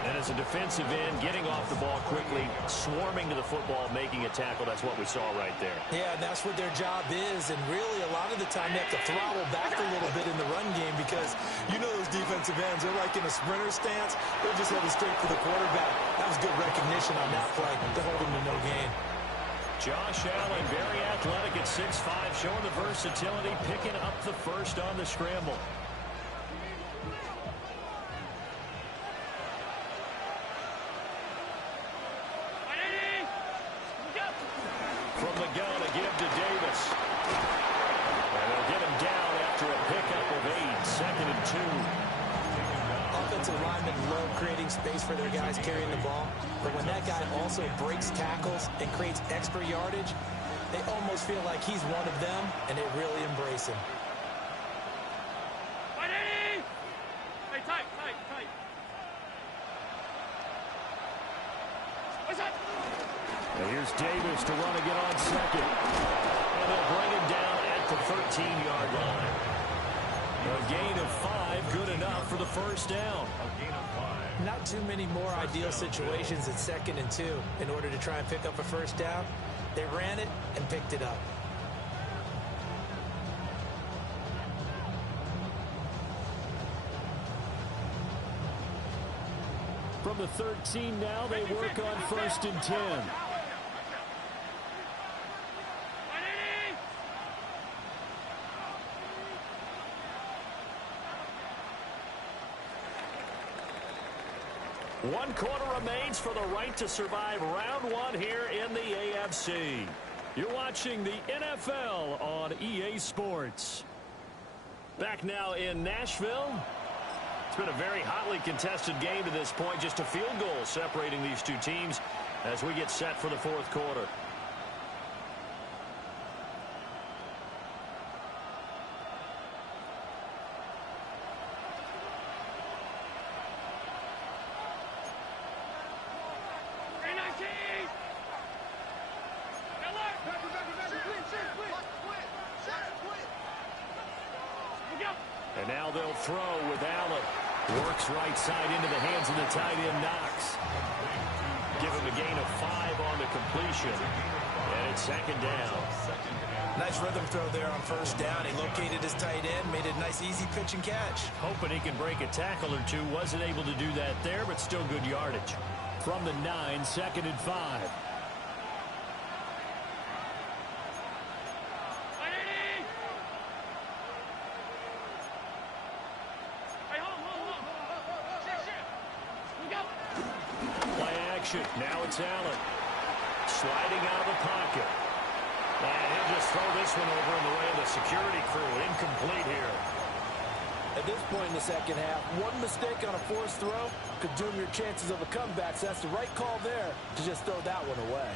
And as a defensive end, getting off the ball quickly, swarming to the football, making a tackle, that's what we saw right there. Yeah, and that's what their job is. And really, a lot of the time, they have to throttle back a little bit in the run game because you know those defensive ends, they're like in a sprinter stance. They're just headed straight for the quarterback. That was good recognition on that play to hold him to no gain. Josh Allen, very athletic at 6'5", showing the versatility, picking up the first on the scramble. From the gun, a give to Davis. And they'll get him down after a pickup of 8, 2nd and 2. Offensive linemen love creating space for their guys carrying the ball. But when that guy also breaks tackles and creates extra yardage, they almost feel like he's one of them, and they really embrace him. And here's Davis to run again on 2nd. And they'll bring him down at the 13-yard line. A gain of 5, good enough for the first down. Not too many more ideal situations at 2nd and 2 in order to try and pick up a first down. They ran it and picked it up. From the 13 now, they work on 1st and 10. One quarter remains for the right to survive round 1 here in the AFC. You're watching the NFL on EA Sports. Back now in Nashville. It's been a very hotly contested game to this point. Just a field goal separating these two teams as we get set for the 4th quarter. And now they'll throw with Allen. Works right side into the hands of the tight end, Knox. Give him a gain of 5 on the completion. And it's 2nd down. Nice rhythm throw there on 1st down. He located his tight end, made a nice easy pitch and catch. Hoping he can break a tackle or two. Wasn't able to do that there, but still good yardage. From the 9, 2nd and 5. Now it's Allen. Sliding out of the pocket. And he'll just throw this one over in the way of the security crew. Incomplete here. At this point in the 2nd half, one mistake on a forced throw could doom your chances of a comeback. So that's the right call there to just throw that one away.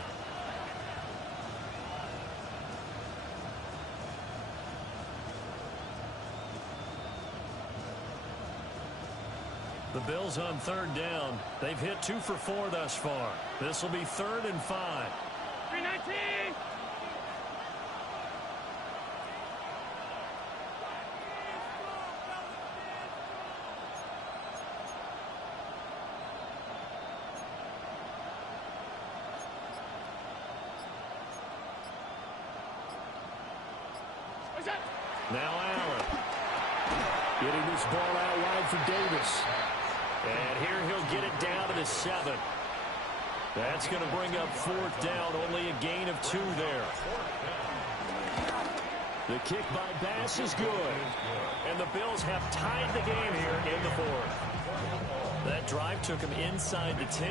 The Bills on 3rd down. They've hit 2 for 4 thus far. This will be 3rd and 5. 319. Now Allen. Getting this ball out wide for Davis. And here he'll get it down to the 7. That's going to bring up 4th down. Only a gain of 2 there. The kick by Bass is good. And the Bills have tied the game here in the 4th. That drive took him inside the 10.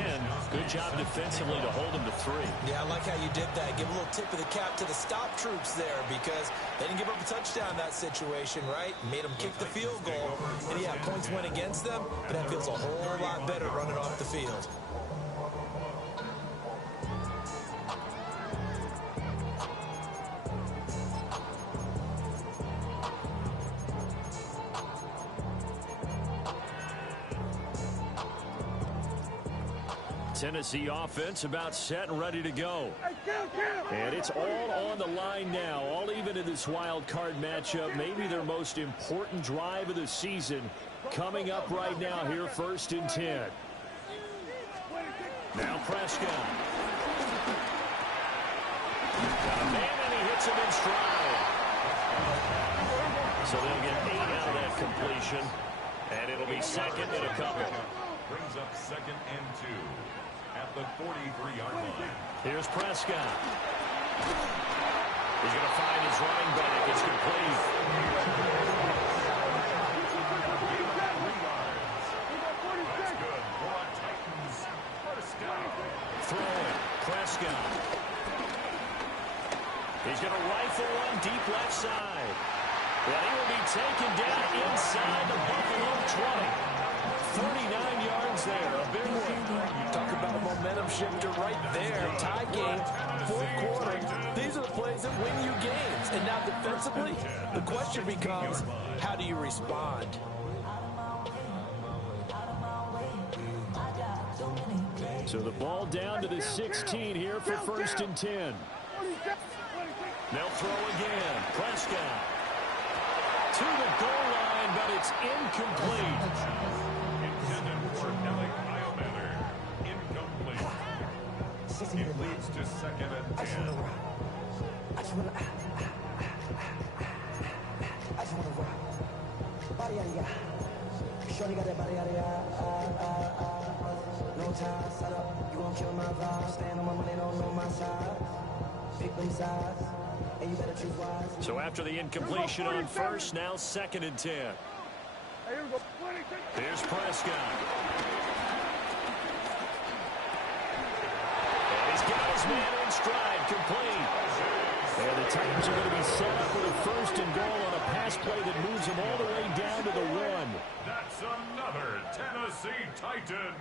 Good job defensively to hold him to 3. Yeah, I like how you did that. Give a little tip of the cap to the stop troops there because they didn't give up a touchdown in that situation, right? Made them kick the field goal. And yeah, points went against them, but that feels a whole lot better running off the field. Tennessee offense about set and ready to go. And it's all on the line now, all even in this wild card matchup. Maybe their most important drive of the season coming up right now here, 1st and 10. Now Prescott. Got a man, and he hits him in stride. So they'll get 8 out of that completion, and it'll be second and a couple. Brings up 2nd and 2 at the 43-yard line. Here's Prescott. He's going to find his running back. It's complete. That's good for a Titans first down. Throwing. Prescott. He's going to rifle one deep left side. Well, he will be taken down inside the Buffalo 20. 39 yards there. A big one. Talk about a momentum shifter right there. Tie game, fourth quarter. These are the plays that win you games. And now defensively, the question becomes, how do you respond? So the ball down to the 16 here for 1st and 10. They'll throw again. Prescott to the goal line, but it's incomplete. Intended for Alec Iomander. Incomplete. It leads to 2nd and 10. Shorty got that body out of no time, set up, you gon' kill my vibe. Stand on my money, don't know my side. Pick them sides, and you better choose wise. So after the incompletion on 1st, now 2nd and 10. Here's Prescott. And he's got his man in stride, complete. And the Titans are going to be set up with a 1st and goal on a pass play that moves them all the way down to the 1. That's another Tennessee Titan.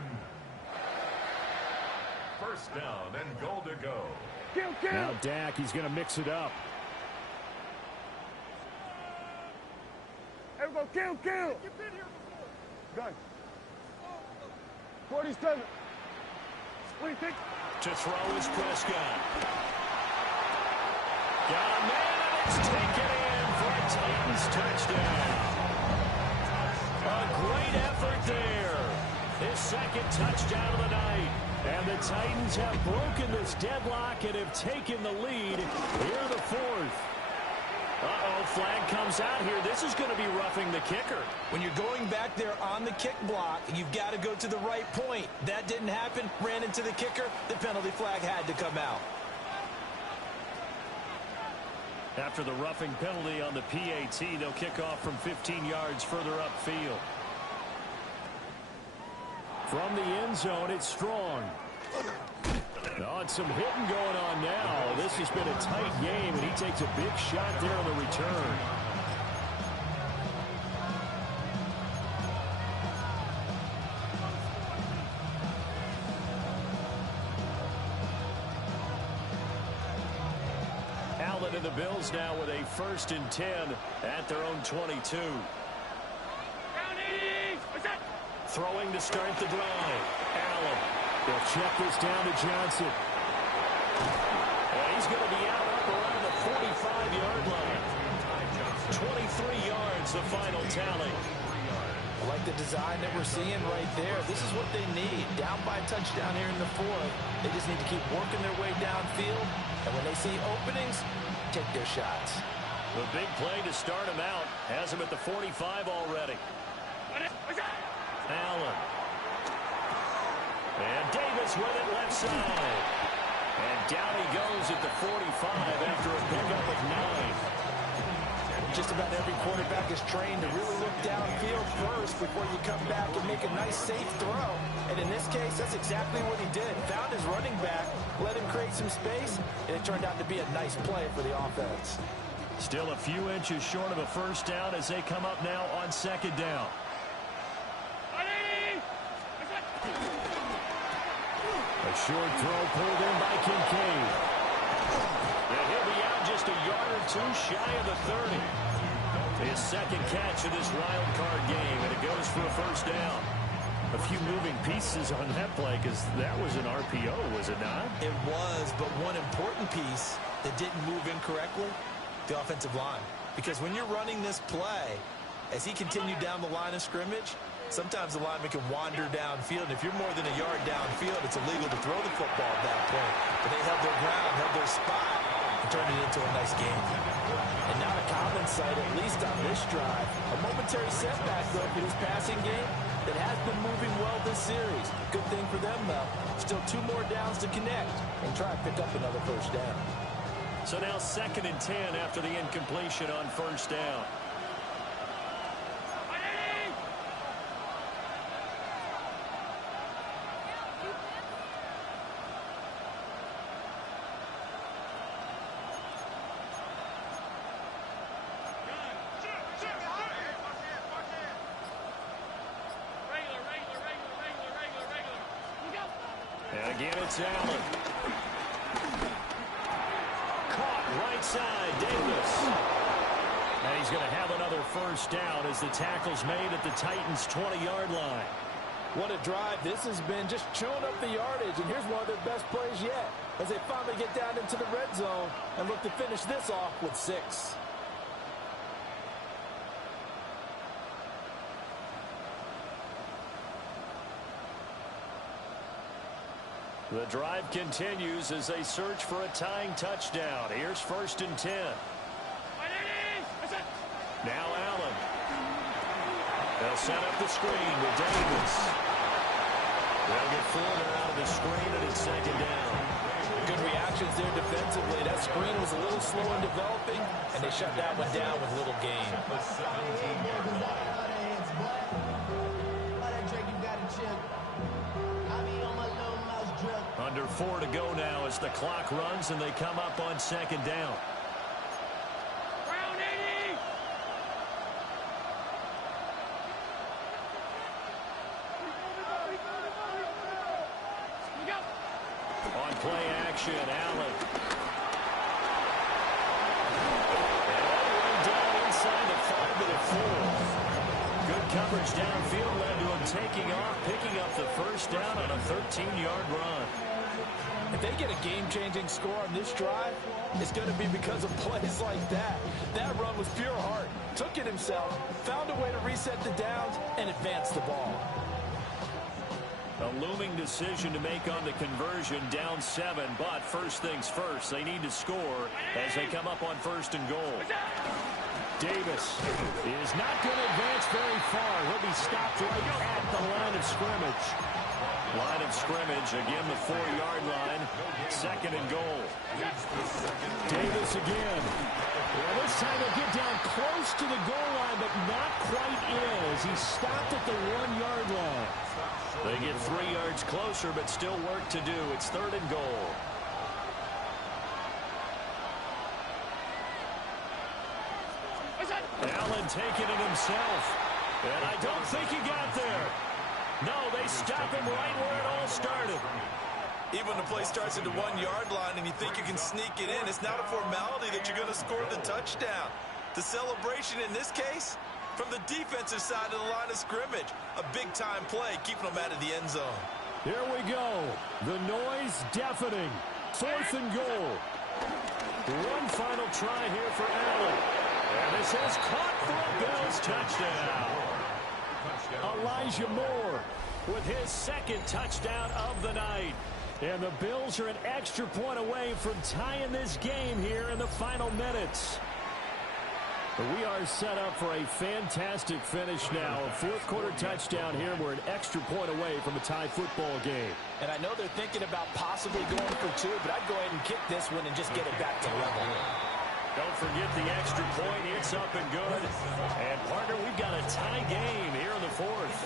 First down and goal to go. Now Dak, he's going to mix it up. Here we go, kill. Gun. 47. 26. To throw is Prescott. Got a man, and it's taken in for a Titans touchdown. A great effort there. His 2nd touchdown of the night. And the Titans have broken this deadlock and have taken the lead here in the 4th. Uh-oh, flag comes out here. This is going to be roughing the kicker. When you're going back there on the kick block, you've got to go to the right point. That didn't happen. Ran into the kicker. The penalty flag had to come out. After the roughing penalty on the PAT, they'll kick off from 15 yards further upfield. From the end zone, it's Strong. Oh, and some hitting going on now. This has been a tight game, and he takes a big shot there on the return. Allen and the Bills now with a 1st and 10 at their own 22. Throwing to start the drive. Allen. They'll check this down to Johnson. And he's going to be out up around the 45-yard line. 23 yards, the final tally. I like the design that we're seeing right there. This is what they need. Down by a touchdown here in the 4th. They just need to keep working their way downfield. And when they see openings, take their shots. The big play to start him out has him at the 45 already. Allen. And Davis with it left side. And down he goes at the 45 after a pickup of 9. Just about every quarterback is trained to really look downfield first before you come back and make a nice, safe throw. And in this case, that's exactly what he did. Found his running back, let him create some space, and it turned out to be a nice play for the offense. Still a few inches short of a first down as they come up now on 2nd down. A short throw pulled in by Kincaid. And he'll be out just a yard or two shy of the 30. His 2nd catch of this wild card game, and it goes for a first down. A few moving pieces on that play because that was an RPO, was it not? It was, but one important piece that didn't move incorrectly, the offensive line. Because when you're running this play, as he continued down the line of scrimmage, sometimes the lineman can wander downfield. And if you're more than a yard downfield, it's illegal to throw the football at that point. But they held their ground, held their spot, and turned it into a nice game. And not a common sight, at least on this drive. A momentary setback, though, for this passing game that has been moving well this series. Good thing for them, though. Still 2 more downs to connect and try to pick up another first down. So now 2nd and 10 after the incompletion on first down. And again, it's Allen. Caught right side, Davis. And he's going to have another first down as the tackle's made at the Titans' 20-yard line. What a drive this has been, just chewing up the yardage. And here's one of their best plays yet as they finally get down into the red zone and look to finish this off with 6. The drive continues as they search for a tying touchdown. Here's 1st and 10. Now Allen. They'll set up the screen with Davis. They'll get Fuller out of the screen, and it's 2nd down. Good reactions there defensively. That screen was a little slow in developing, and they shut that one down with little gain. Under 4 to go now as the clock runs and they come up on 2nd down. On play action, Allen. And all the way down inside the 5 to the 4. Good coverage downfield led to him taking off, picking up the first down on a 13-yard run. If they get a game-changing score on this drive, it's going to be because of plays like that. That run was pure heart. Took it himself, found a way to reset the downs, and advance the ball. A looming decision to make on the conversion, down 7, but first things first, they need to score as they come up on 1st and goal. Davis is not going to advance very far. He'll be stopped right at the line of scrimmage. Line of scrimmage, again the 4-yard line, 2nd and goal. Davis again. Well, this time he'll get down close to the goal line, but not quite in as he stopped at the 1-yard line. They get 3 yards closer, but still work to do. It's 3rd and goal. Allen taking it himself. And I don't think he got there. No, they stop him right where it all started. Even when the play starts at the 1-yard line and you think you can sneak it in, it's not a formality that you're going to score the touchdown. The celebration in this case, from the defensive side of the line of scrimmage, a big-time play, keeping them out of the end zone. Here we go. The noise deafening. 4th and goal. One final try here for Allen. And this is caught for a Bills touchdown. Elijah Moore with his 2nd touchdown of the night. And the Bills are an extra point away from tying this game here in the final minutes. We are set up for a fantastic finish now. A 4th quarter touchdown here. We're an extra point away from a tie football game. And I know they're thinking about possibly going for 2, but I'd go ahead and kick this one and just get it back to level. Don't forget the extra point. It's up and good. And, partner, we've got a tie game here in the 4th.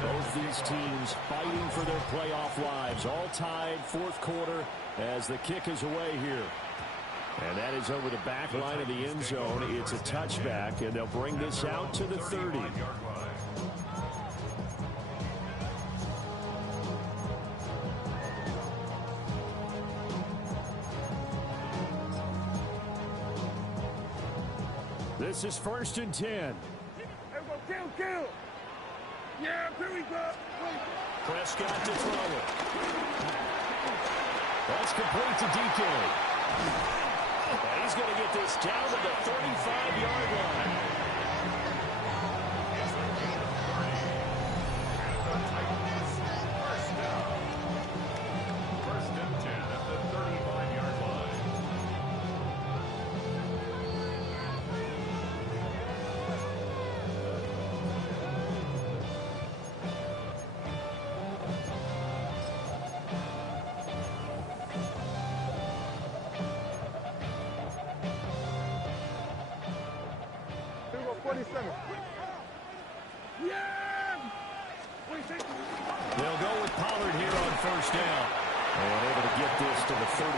Both these teams fighting for their playoff lives. All tied, 4th quarter as the kick is away here. And that is over the back line of the end zone. It's a touchback, and they'll bring this out to the 30. This is 1st and 10. Kill. Yeah, here we go. Prescott to throw it. That's complete to DK. And he's going to get this down to the 35-yard line. 27. Yeah! 26. They'll go with Pollard here on first down. And able to get this to the 31.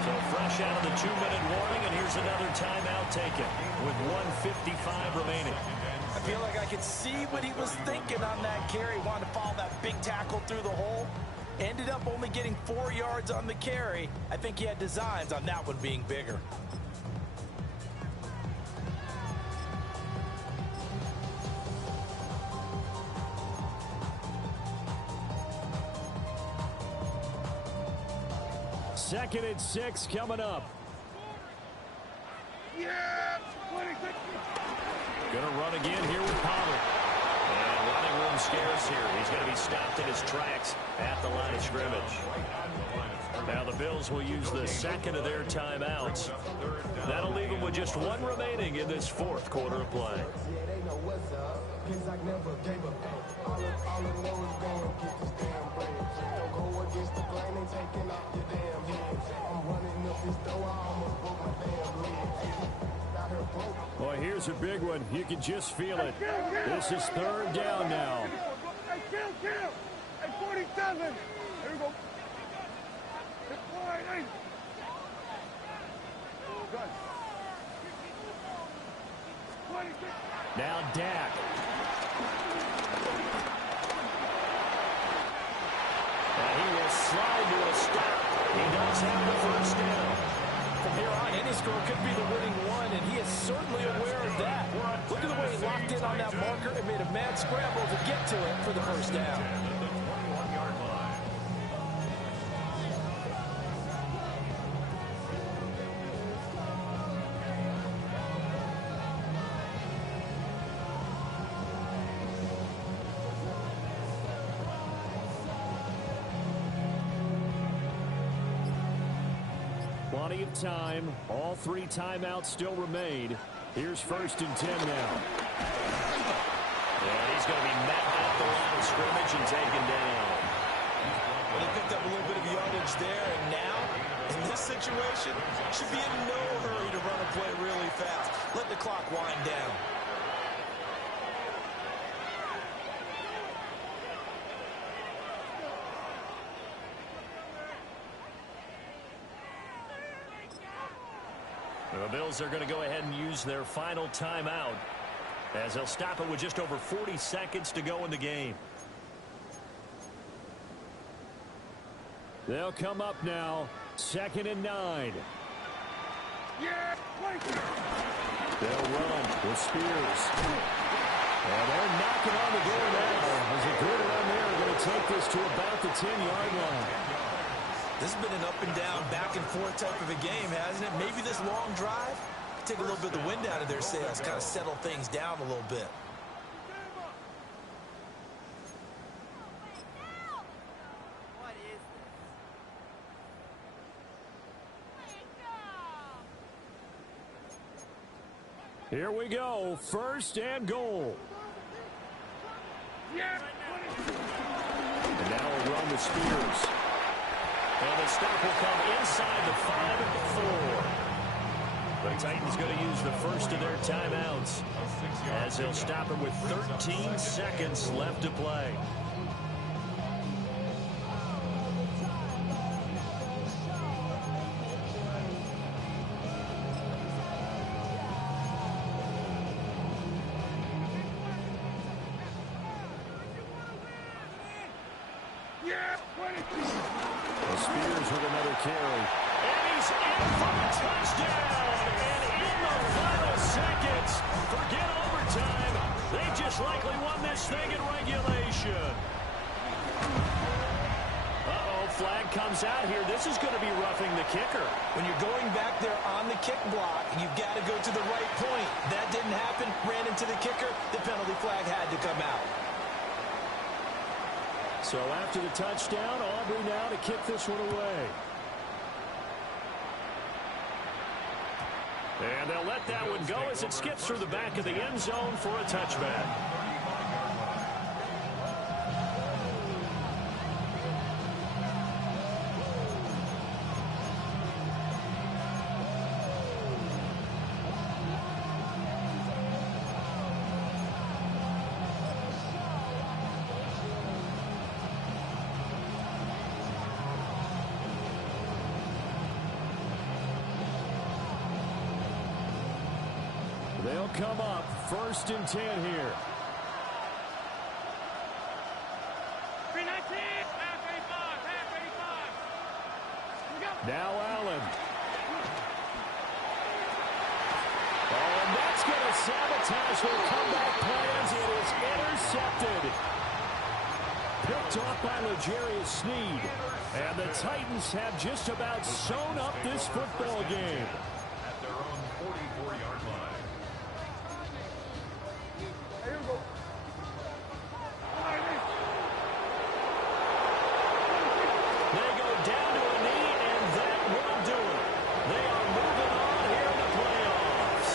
So fresh out of the 2-minute warning, and here's another timeout taken with 1:55 remaining. I feel like I could see what he was thinking on that carry. Wanted to follow that big tackle through the hole. Ended up only getting 4 yards on the carry. I think he had designs on that one being bigger. Second and 6 coming up. Yeah! 26. Going to run again here with Pollard. And running room scarce here. He's going to be stopped in his tracks at the line of scrimmage. Now the Bills will use the second of their timeouts. That'll leave them with just one remaining in this fourth quarter of play. Boy, here's a big one. You can just feel it. This is third down now. Hey, kill! Hey, 47. Here we go. Hey, good. 26. Now Dak. And he will slide to a stop. He does have the first down. From here on, any score could be the winning one, and he is certainly aware of that. Look at the way he locked in on that marker and made a mad scramble to get to it for the first down. Plenty of time. All 3 timeouts still remain. Here's first and 10 now. Yeah, he's going to be met at the line of scrimmage and taken down. Well, he picked up a little bit of yardage there, and now, in this situation, should be in no hurry to run a play really fast. Let the clock wind down. The Bills are going to go ahead and use their final timeout as they'll stop it with just over 40 seconds to go in the game. They'll come up now, 2nd and 9. Yeah! 26. They'll run with Spears. And they're knocking on the door now. As a good run there, going to take this to about the 10-yard line. This has been an up-and-down, back-and-forth type of a game, hasn't it? Maybe this long drive take a little bit of the wind out of their sails, kind of settle things down a little bit. What is this? Here we go. First and goal. Yeah! 26. And now a run with Spears. And the stop will come inside the 5 at the 4. The Titans going to use the first of their timeouts as they'll stop it with 13 seconds left to play. Yeah! 26. Spears with another carry. And he's in for a touchdown. And in the final seconds, forget overtime. They just likely won this thing in regulation. Uh-oh, flag comes out here. This is going to be roughing the kicker. When you're going back there on the kick block, you've got to go to the right point. That didn't happen. Ran into the kicker. The penalty flag had to come out. So after the touchdown, Aubrey now to kick this one away. And they'll let that one go as it skips through the back of the end zone for a touchback. They'll come up 1st and 10 here. Now Allen. Oh, and that's going to sabotage their comeback plans. It is intercepted. Picked off by L'Jarius Sneed. And the Titans have just about sewn up this football game. At their own 44-yard line. They go down to a knee, and that will do it. They are moving on here in the playoffs.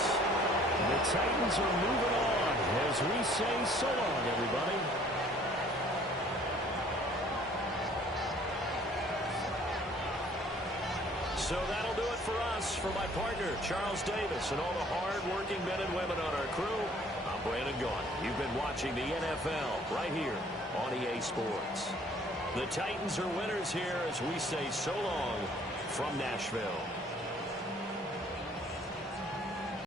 The Titans are moving on as we say so long, everybody. So that'll do it for us. For my partner, Charles Davis, and all the hard-working men and women on our crew, I'm Brandon Gaudin. You've been watching the NFL right here on EA Sports. The Titans are winners here as we say so long from Nashville.